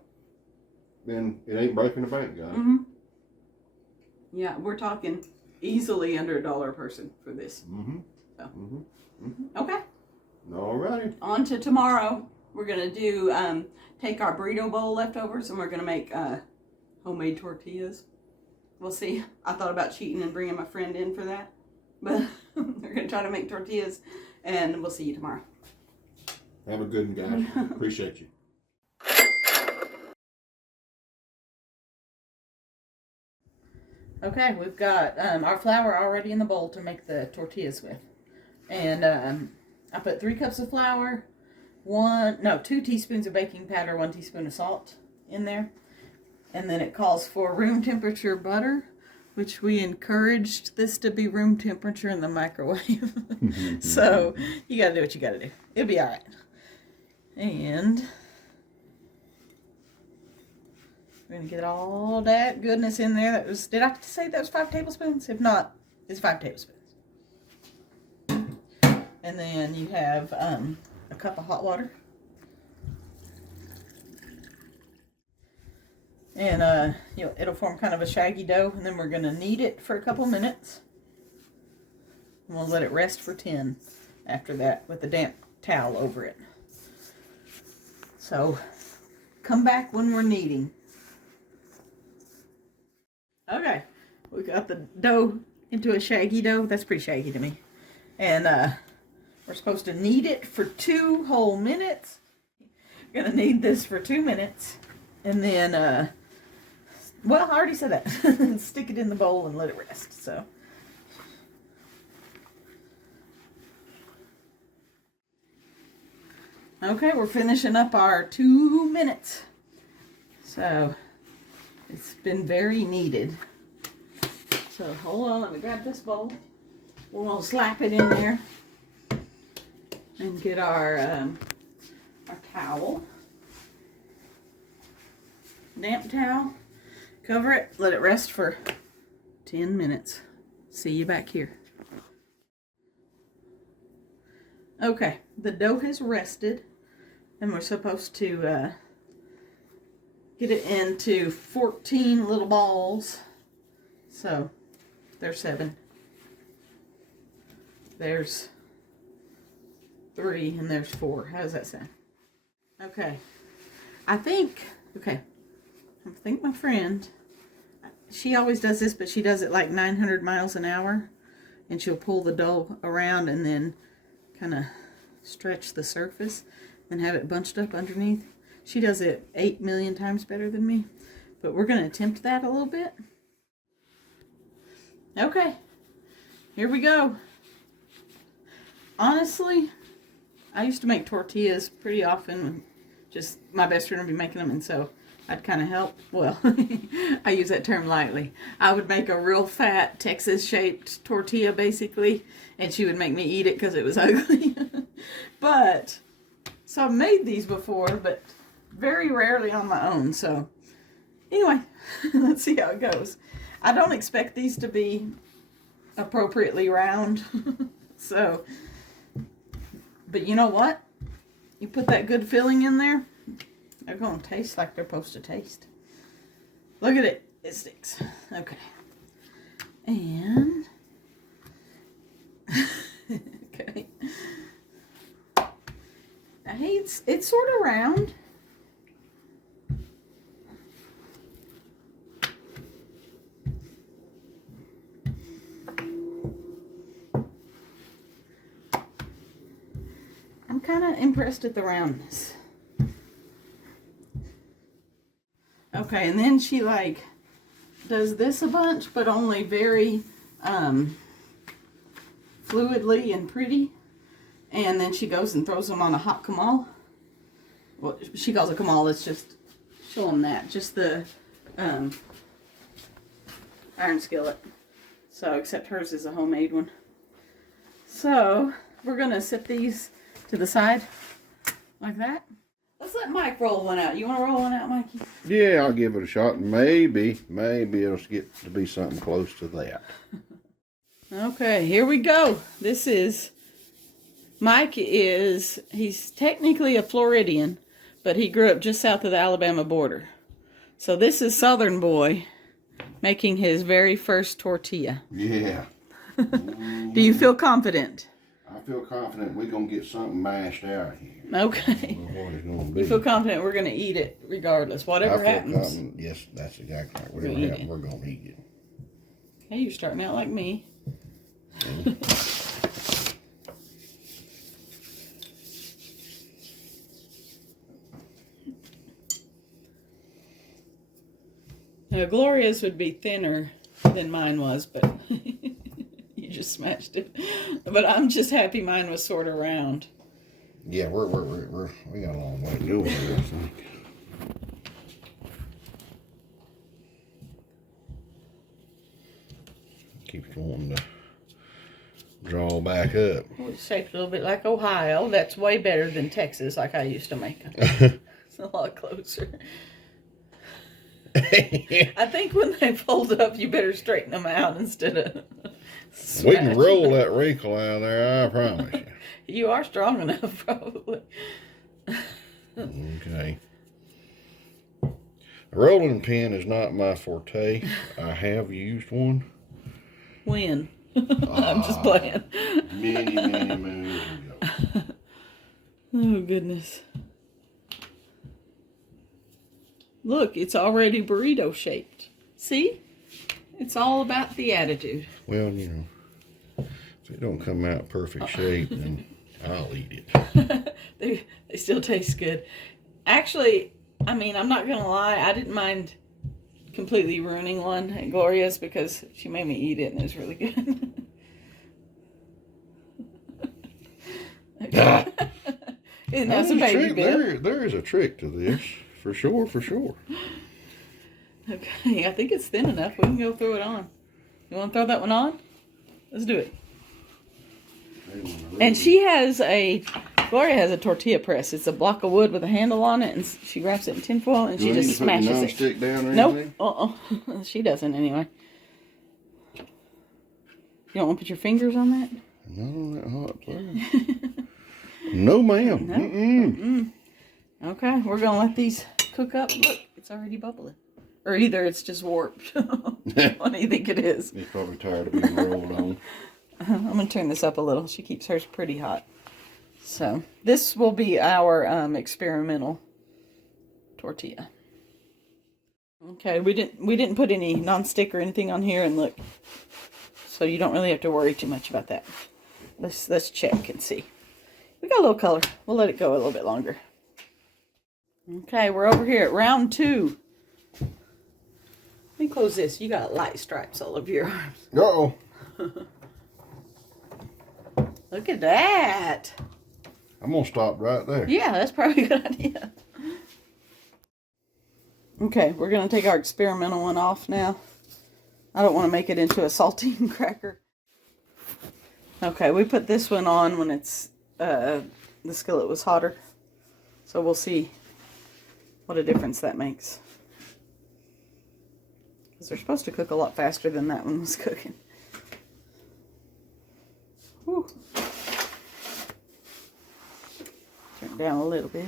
Then it ain't breaking the bank, guys. Mm-hmm. Yeah, we're talking easily under $1 a person for this. Mm-hmm. So. Mm-hmm. Mm-hmm. Okay. Alrighty. On to tomorrow. We're gonna do take our burrito bowl leftovers and we're gonna make homemade tortillas. We'll see. I thought about cheating and bringing my friend in for that, but we're gonna try to make tortillas, and we'll see you tomorrow. Have a good one, guys. Appreciate you. Okay, we've got our flour already in the bowl to make the tortillas with. And I put 3 cups of flour, 2 teaspoons of baking powder, 1 teaspoon of salt in there. And then it calls for room temperature butter, which we encouraged this to be room temperature in the microwave. So you gotta do what you gotta do. It'll be all right. And we're gonna get all that goodness in there. That was, did I say that was 5 tablespoons? If not, it's 5 tablespoons. And then you have a cup of hot water. And it'll form kind of a shaggy dough, and then we're gonna knead it for a couple minutes. And we'll let it rest for 10 after that with a damp towel over it. So come back when we're kneading. Okay, we got the dough into a shaggy dough. That's pretty shaggy to me. And we're supposed to knead it for 2 whole minutes. We're gonna knead this for 2 minutes, and then well, I already said that. Stick it in the bowl and let it rest. So okay, we're finishing up our 2 minutes. So it's been very kneaded. So hold on, let me grab this bowl. We'll slap it in there and get our towel, damp towel. Cover it, let it rest for 10 minutes. See you back here. Okay, the dough has rested, and we're supposed to get it into 14 little balls. So there's 7. There's 3, and there's 4. How does that sound? Okay. I think my friend, she always does this, but she does it like 900 miles an hour, and she'll pull the dough around and then kind of stretch the surface and have it bunched up underneath. She does it 8 million times better than me, but we're going to attempt that a little bit. Okay, here we go. Honestly, I used to make tortillas pretty often. Just my best friend would be making them, and so I'd kind of help. Well, I use that term lightly. I would make a real fat Texas-shaped tortilla, basically, and she would make me eat it because it was ugly. But, so I've made these before, but very rarely on my own. So, anyway, let's see how it goes. I don't expect these to be appropriately round. So, but you know what? You put that good filling in there, they're going to taste like they're supposed to taste. Look at it. It sticks. Okay. And, okay. Hey, it's sort of round. I'm kind of impressed at the roundness. Okay, and then she like does this a bunch, but only very fluidly and pretty. And then she goes and throws them on a hot kamal. Well, she calls it kamal. Let's just show them that. Just the iron skillet. So, except hers is a homemade one. So, we're going to set these to the side like that. Let's let Mike roll one out. You want to roll one out, Mikey? Yeah, I'll give it a shot. Maybe it'll get to be something close to that. Okay, here we go. This is, he's technically a Floridian, but he grew up just south of the Alabama border. So this is Southern boy making his very first tortilla. Yeah. Do you feel confident? I feel confident we're going to get something mashed out here. Okay. I don't know what it's going to be. You feel confident we're going to eat it regardless, whatever happens. Yes, that's exactly right. Whatever We'll happens, we're going to eat it. Hey, you're starting out like me. Now, Gloria's would be thinner than mine was, but you just smashed it. But I'm just happy mine was sort of round. Yeah, we got a long way to go here, I think. Keeps wanting to draw back up. It's shaped a little bit like Ohio. That's way better than Texas, like I used to make them. It's a lot closer. I think when they fold up, you better straighten them out instead of We can roll that wrinkle out of there, I promise you. You are strong enough, probably. Okay. A rolling pin is not my forte. I have used one. When? I'm just playing. Many moons ago. Oh, goodness. Look, it's already burrito shaped. See? It's all about the attitude. Well, you know, if it don't come out perfect shape, then I'll eat it. They still taste good. Actually, I mean, I'm not going to lie. I didn't mind completely ruining one at Gloria's because she made me eat it and it was really good. Isn't that a baby bit? There is a trick to this. For sure. Okay, I think it's thin enough. We can go throw it on. You want to throw that one on? Let's do it. And Gloria has a tortilla press. It's a block of wood with a handle on it, and she wraps it in tinfoil, and she just smashes it. Stick down or nope. Uh-uh. She doesn't anyway. You don't want to put your fingers on that? Not on that hot plate. No, ma'am. No? Mm-mm. Okay, we're going to let these cook up. Look, it's already bubbling. Or either it's just warped. What do you think it is? He's probably tired of being rolled on. I'm going to turn this up a little. She keeps hers pretty hot. So, this will be our experimental tortilla. Okay, we didn't put any non-stick or anything on here, and look. So you don't really have to worry too much about that. Let's check and see. We got a little color. We'll let it go a little bit longer. Okay, we're over here at round 2. Let me close this. You got light stripes all over your arms. Uh-oh. Look at that. I'm going to stop right there. Yeah, that's probably a good idea. Okay, we're going to take our experimental one off now. I don't want to make it into a saltine cracker. Okay, we put this one on when it's the skillet was hotter. So we'll see what a difference that makes. Because they're supposed to cook a lot faster than that one was cooking. Whew. Turn it down a little bit.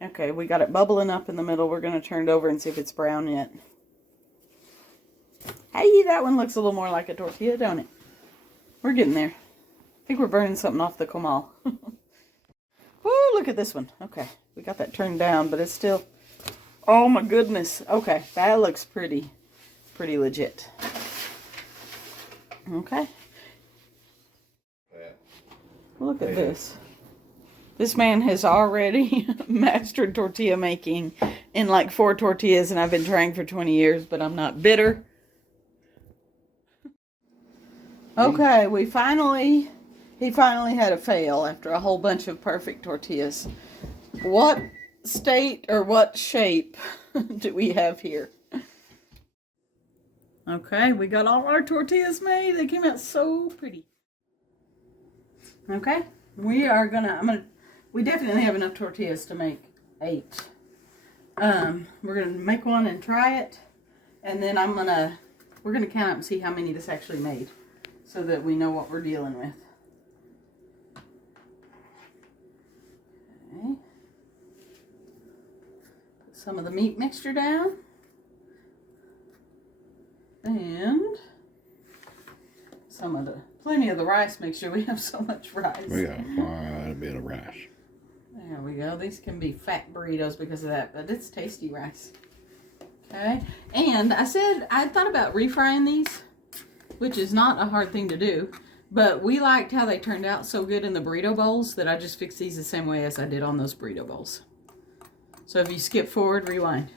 Okay, we got it bubbling up in the middle. We're going to turn it over and see if it's brown yet. Hey, that one looks a little more like a tortilla, don't it? We're getting there. I think we're burning something off the comal. Woo, look at this one. Okay, we got that turned down, but it's still... Oh my goodness. Okay, that looks pretty legit. Okay. Look at this. This man has already mastered tortilla making in like 4 tortillas, and I've been trying for 20 years, but I'm not bitter. Okay, he finally had a fail after a whole bunch of perfect tortillas. What state or what shape do we have here? Okay, we got all our tortillas made. They came out so pretty. Okay, we definitely have enough tortillas to make 8. We're gonna make one and try it, and then we're gonna count up and see how many this actually made, so that we know what we're dealing with. Okay. Put some of the meat mixture down. And plenty of the rice mixture. We have so much rice. We got quite a bit of rice. There we go. These can be fat burritos because of that, but it's tasty rice. Okay. And I thought about refrying these, which is not a hard thing to do, but we liked how they turned out so good in the burrito bowls that I just fixed these the same way as I did on those burrito bowls. So if you skip forward, rewind.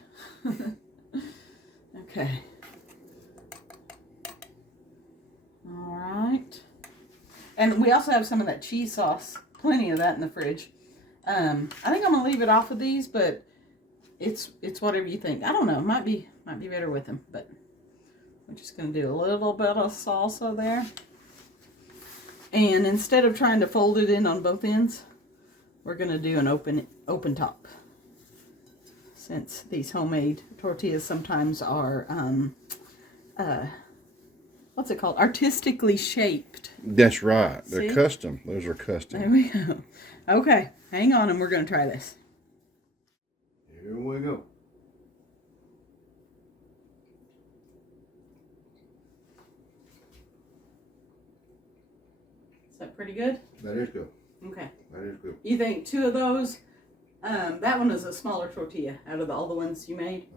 Okay. All right. And we also have some of that cheese sauce. Plenty of that in the fridge. I think I'm gonna leave it off of these, but it's whatever you think. I don't know. Might be better with them, but we're just gonna do a little bit of salsa there. And instead of trying to fold it in on both ends, we're gonna do an open top. Since these homemade tortillas sometimes are what's it called? Artistically shaped. That's right. See? They're custom. Those are custom. There we go. Okay, hang on, and we're going to try this. Here we go. Is that pretty good? That is good. Okay. That is good. You think 2 of those? That one is a smaller tortilla out of all the ones you made.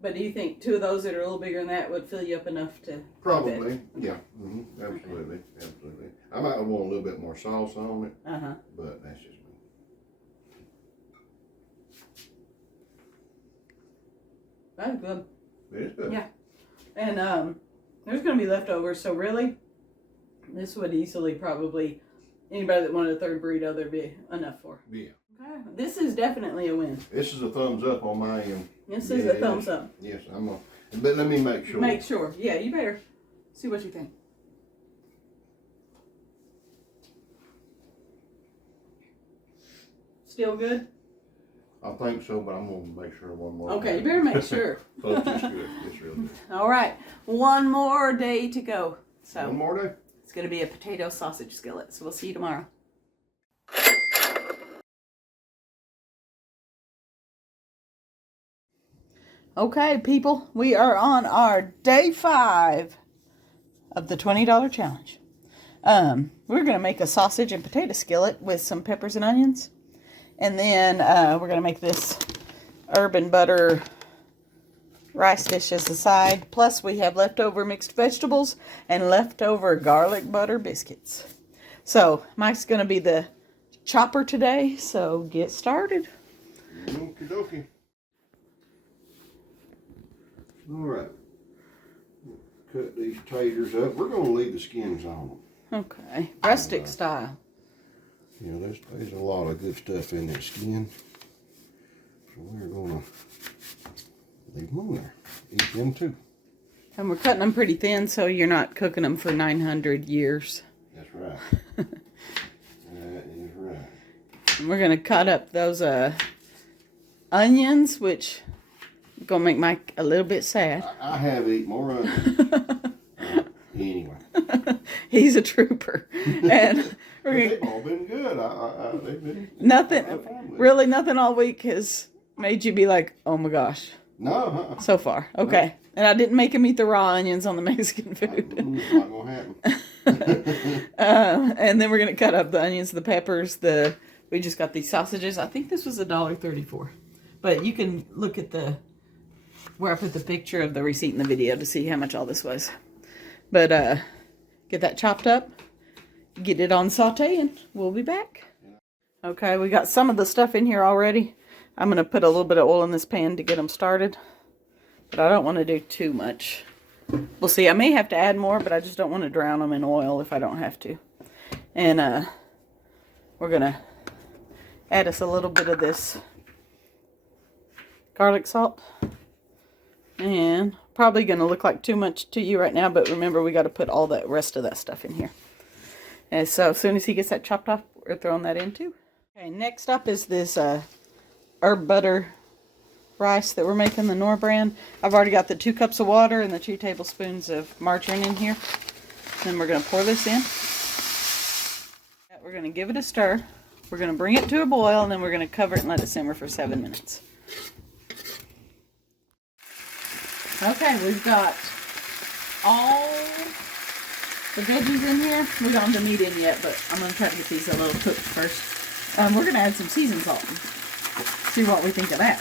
But do you think 2 of those that are a little bigger than that would fill you up enough to? Probably, yeah. Absolutely, absolutely. I might want a little bit more sauce on it, but that's just me. That's good. It is good. Yeah. And there's going to be leftovers, so really, this would easily probably, anybody that wanted a 3rd burrito, there'd be enough for. Yeah. Okay. This is definitely a win. This is a thumbs up on my end. This is a thumbs up. Yes, but let me make sure. Make sure. Yeah, you better see what you think. Still good? I think so, but I'm going to make sure one more. Okay, you better make sure. So it's just good. It's real good. All right. One more day to go. So One more day? It's going to be a potato sausage skillet. So we'll see you tomorrow. Okay, people, we are on our day 5 of the $20 challenge. We're going to make a sausage and potato skillet with some peppers and onions. And then we're going to make this herb and butter rice dish as a side. Plus, we have leftover mixed vegetables and leftover garlic butter biscuits. So, Mike's going to be the chopper today, so get started. Okie dokie. All right. Cut these taters up. We're going to leave the skins on them. Okay, rustic style. You know, there's a lot of good stuff in that skin. So we're going to leave them on there. Eat them too. And we're cutting them pretty thin so you're not cooking them for 900 years. That's right. That is right. And we're going to cut up those onions, which is going to make Mike a little bit sad. I have eaten more onions. Anyway. He's a trooper. And They've all been good. They've been nothing all week has made you be like, oh my gosh. No. So far. Okay. And I didn't make him eat the raw onions on the Mexican food. It's not going to happen. And then we're going to cut up the onions, the peppers, we just got these sausages. I think this was $1.34. But you can look at where I put the picture of the receipt in the video to see how much all this was. But get that chopped up, get it on saute, and we'll be back. Okay, we got some of the stuff in here already. I'm going to put a little bit of oil in this pan to get them started. But I don't want to do too much. We'll see. I may have to add more, but I just don't want to drown them in oil if I don't have to. And we're going to add us a little bit of this garlic salt. And probably going to look like too much to you right now, but remember we got to put all the rest of that stuff in here. And so as soon as he gets that chopped off, we're throwing that in too. Okay, next up is this herb butter rice that we're making, the Knorr brand. I've already got the 2 cups of water and the 2 tablespoons of margarine in here. Then we're going to pour this in. We're going to give it a stir. We're going to bring it to a boil, and then we're going to cover it and let it simmer for 7 minutes. Okay, we've got all the veggies in here. We don't have the meat in yet, but I'm going to try to get these a little cooked first. We're going to add some seasoned salt. See what we think of that.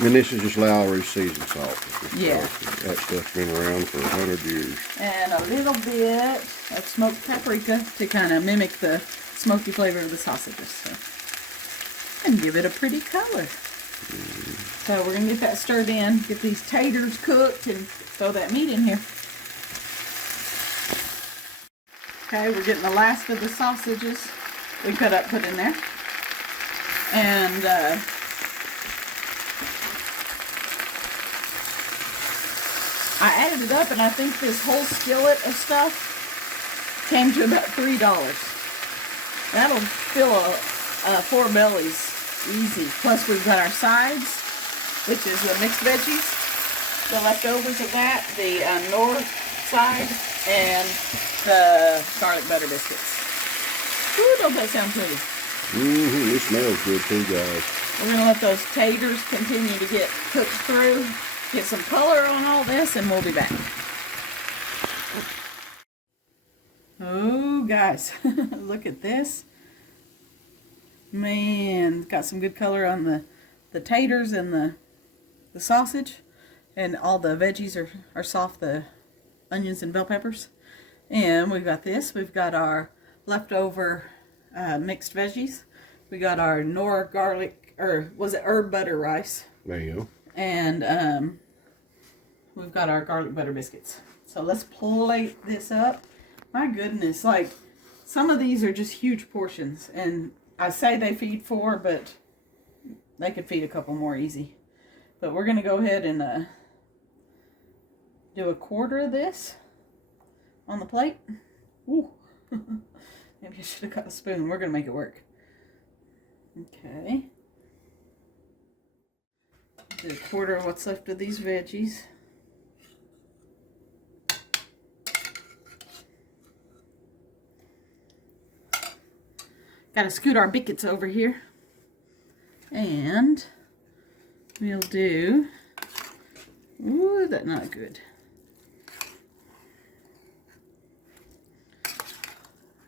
And this is just Lowry's seasoned salt. Yeah. That stuff's been around for 100 years. And a little bit of smoked paprika to kind of mimic the smoky flavor of the sausages. So. And give it a pretty color. So we're going to get that stirred in, get these taters cooked, and throw that meat in here. Okay, we're getting the last of the sausages we cut up, put in there. And I added it up, and I think this whole skillet of stuff came to about $3. That'll fill 4 bellies easy. Plus we've got our sides, which is the mixed veggies, the leftovers of that, the Knorr side, and the garlic butter biscuits. Ooh, don't that sound pretty? Mm-hmm. It smells good too, guys. We're going to let those taters continue to get cooked through, get some color on all this, and we'll be back. Oh, guys, look at this. Man, got some good color on the taters and the sausage, and all the veggies are soft, the onions and bell peppers. And we've got this. We've got our leftover mixed veggies. We got our Knorr garlic, or was it herb butter rice? There you go. And we've got our garlic butter biscuits. So let's plate this up. My goodness, like some of these are just huge portions, and I say they feed 4, but they could feed a couple more easy. But we're going to go ahead and do a quarter of this on the plate. Ooh. Maybe I should have got a spoon. We're going to make it work. Okay. Do a quarter of what's left of these veggies. Got to scoot our biscuits over here. And we'll do, ooh, that's not good.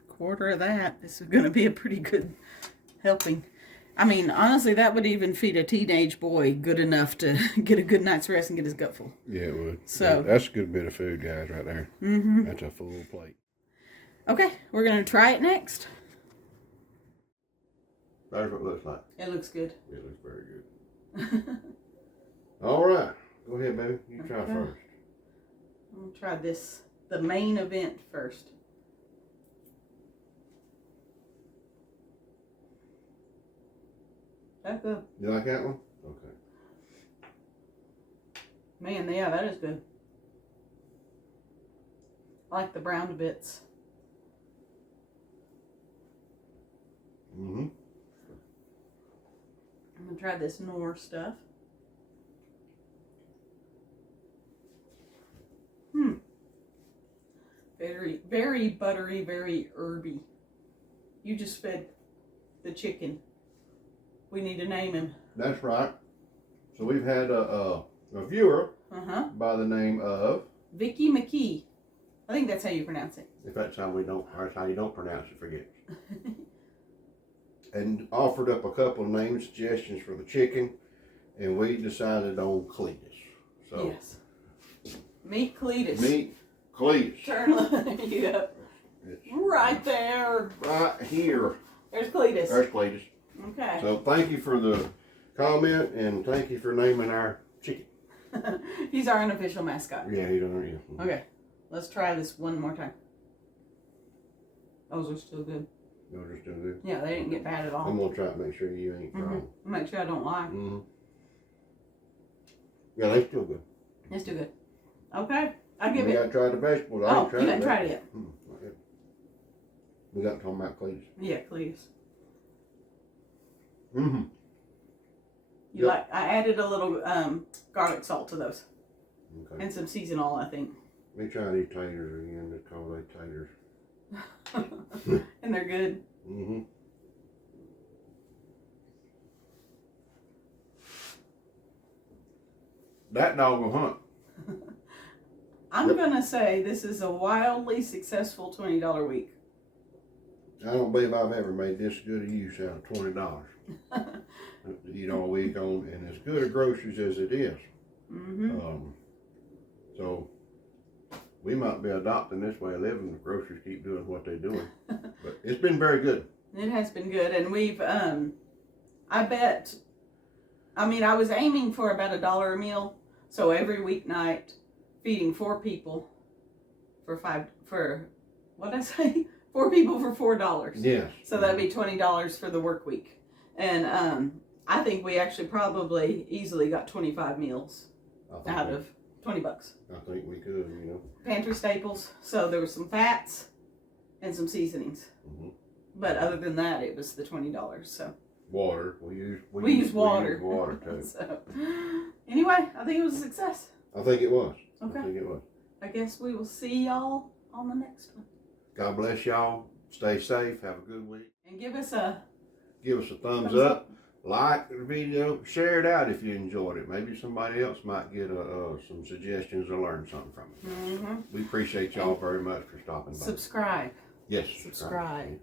Quarter of that. This is going to be a pretty good helping. I mean, honestly, that would even feed a teenage boy good enough to get a good night's rest and get his gut full. Yeah, it would. So that's a good bit of food, guys, right there. Mm-hmm. That's a full plate. Okay, we're going to try it next. That's what it looks like. It looks good. It looks very good. All right. Go ahead, baby. You try first. I'm going to try this, the main event first. That's good. You like that one? Okay. Man, yeah, that is good. I like the browned bits. Mm-hmm. I'm going to try this Knorr stuff. Very, very buttery, very herby. You just fed the chicken. We need to name him. That's right. So we've had a viewer by the name of Vicky McKee. I think that's how you pronounce it. If that's how we don't, or how you don't pronounce it, forget it. And offered up a couple of name suggestions for the chicken, and we decided on Cletus. So yes. Meet Cletus. Meet Cletus. Turn yep. Right there. water right here. There's Cletus. There's Cletus. Okay. So thank you for the comment and thank you for naming our chicken. He's our unofficial mascot. Yeah, he don't. Yeah. Okay. Let's try this one more time. Those are still good. Those are still good. Yeah, they didn't get bad at all. I'm gonna try to make sure you ain't wrong. Make sure I don't lie. Yeah, they still good. It's too good. Okay. I give We it. gotta try the vegetables. I Oh, ain't tried you haven't that. tried it yet. Not yet. We got to talk about Cletus. Yeah, please. Mm-hmm. You like? I added a little garlic salt to those Okay. and some seasonal, I think. Let me try these taters again. They call they taters. And they're good. Mm-hmm. That dog will hunt. I'm gonna say this is a wildly successful $20 week. I don't believe I've ever made this good a use out of $20 to eat all week on, and as good a groceries as it is. So we might be adopting this way of living. The groceries keep doing what they're doing, but it's been very good. It has been good, and we've I bet. I mean, I was aiming for about $1 a meal, so every weeknight, feeding 4 people for what did I say? 4 people for $4. Yes. So that'd be $20 for the work week, and I think we actually probably easily got 25 meals out of $20. I think we could, you know. Pantry staples. So there was some fats and some seasonings, but other than that, it was the $20. So water. We use water. We use water too. So anyway, I think it was a success. I think it was. Okay. I think it was. I guess we will see y'all on the next one. God bless y'all. Stay safe. Have a good week. And give us a Thumbs up. Like the video. Share it out if you enjoyed it. Maybe somebody else might get some suggestions or learn something from it. We appreciate y'all very much for stopping by. Subscribe. Yes. Subscribe.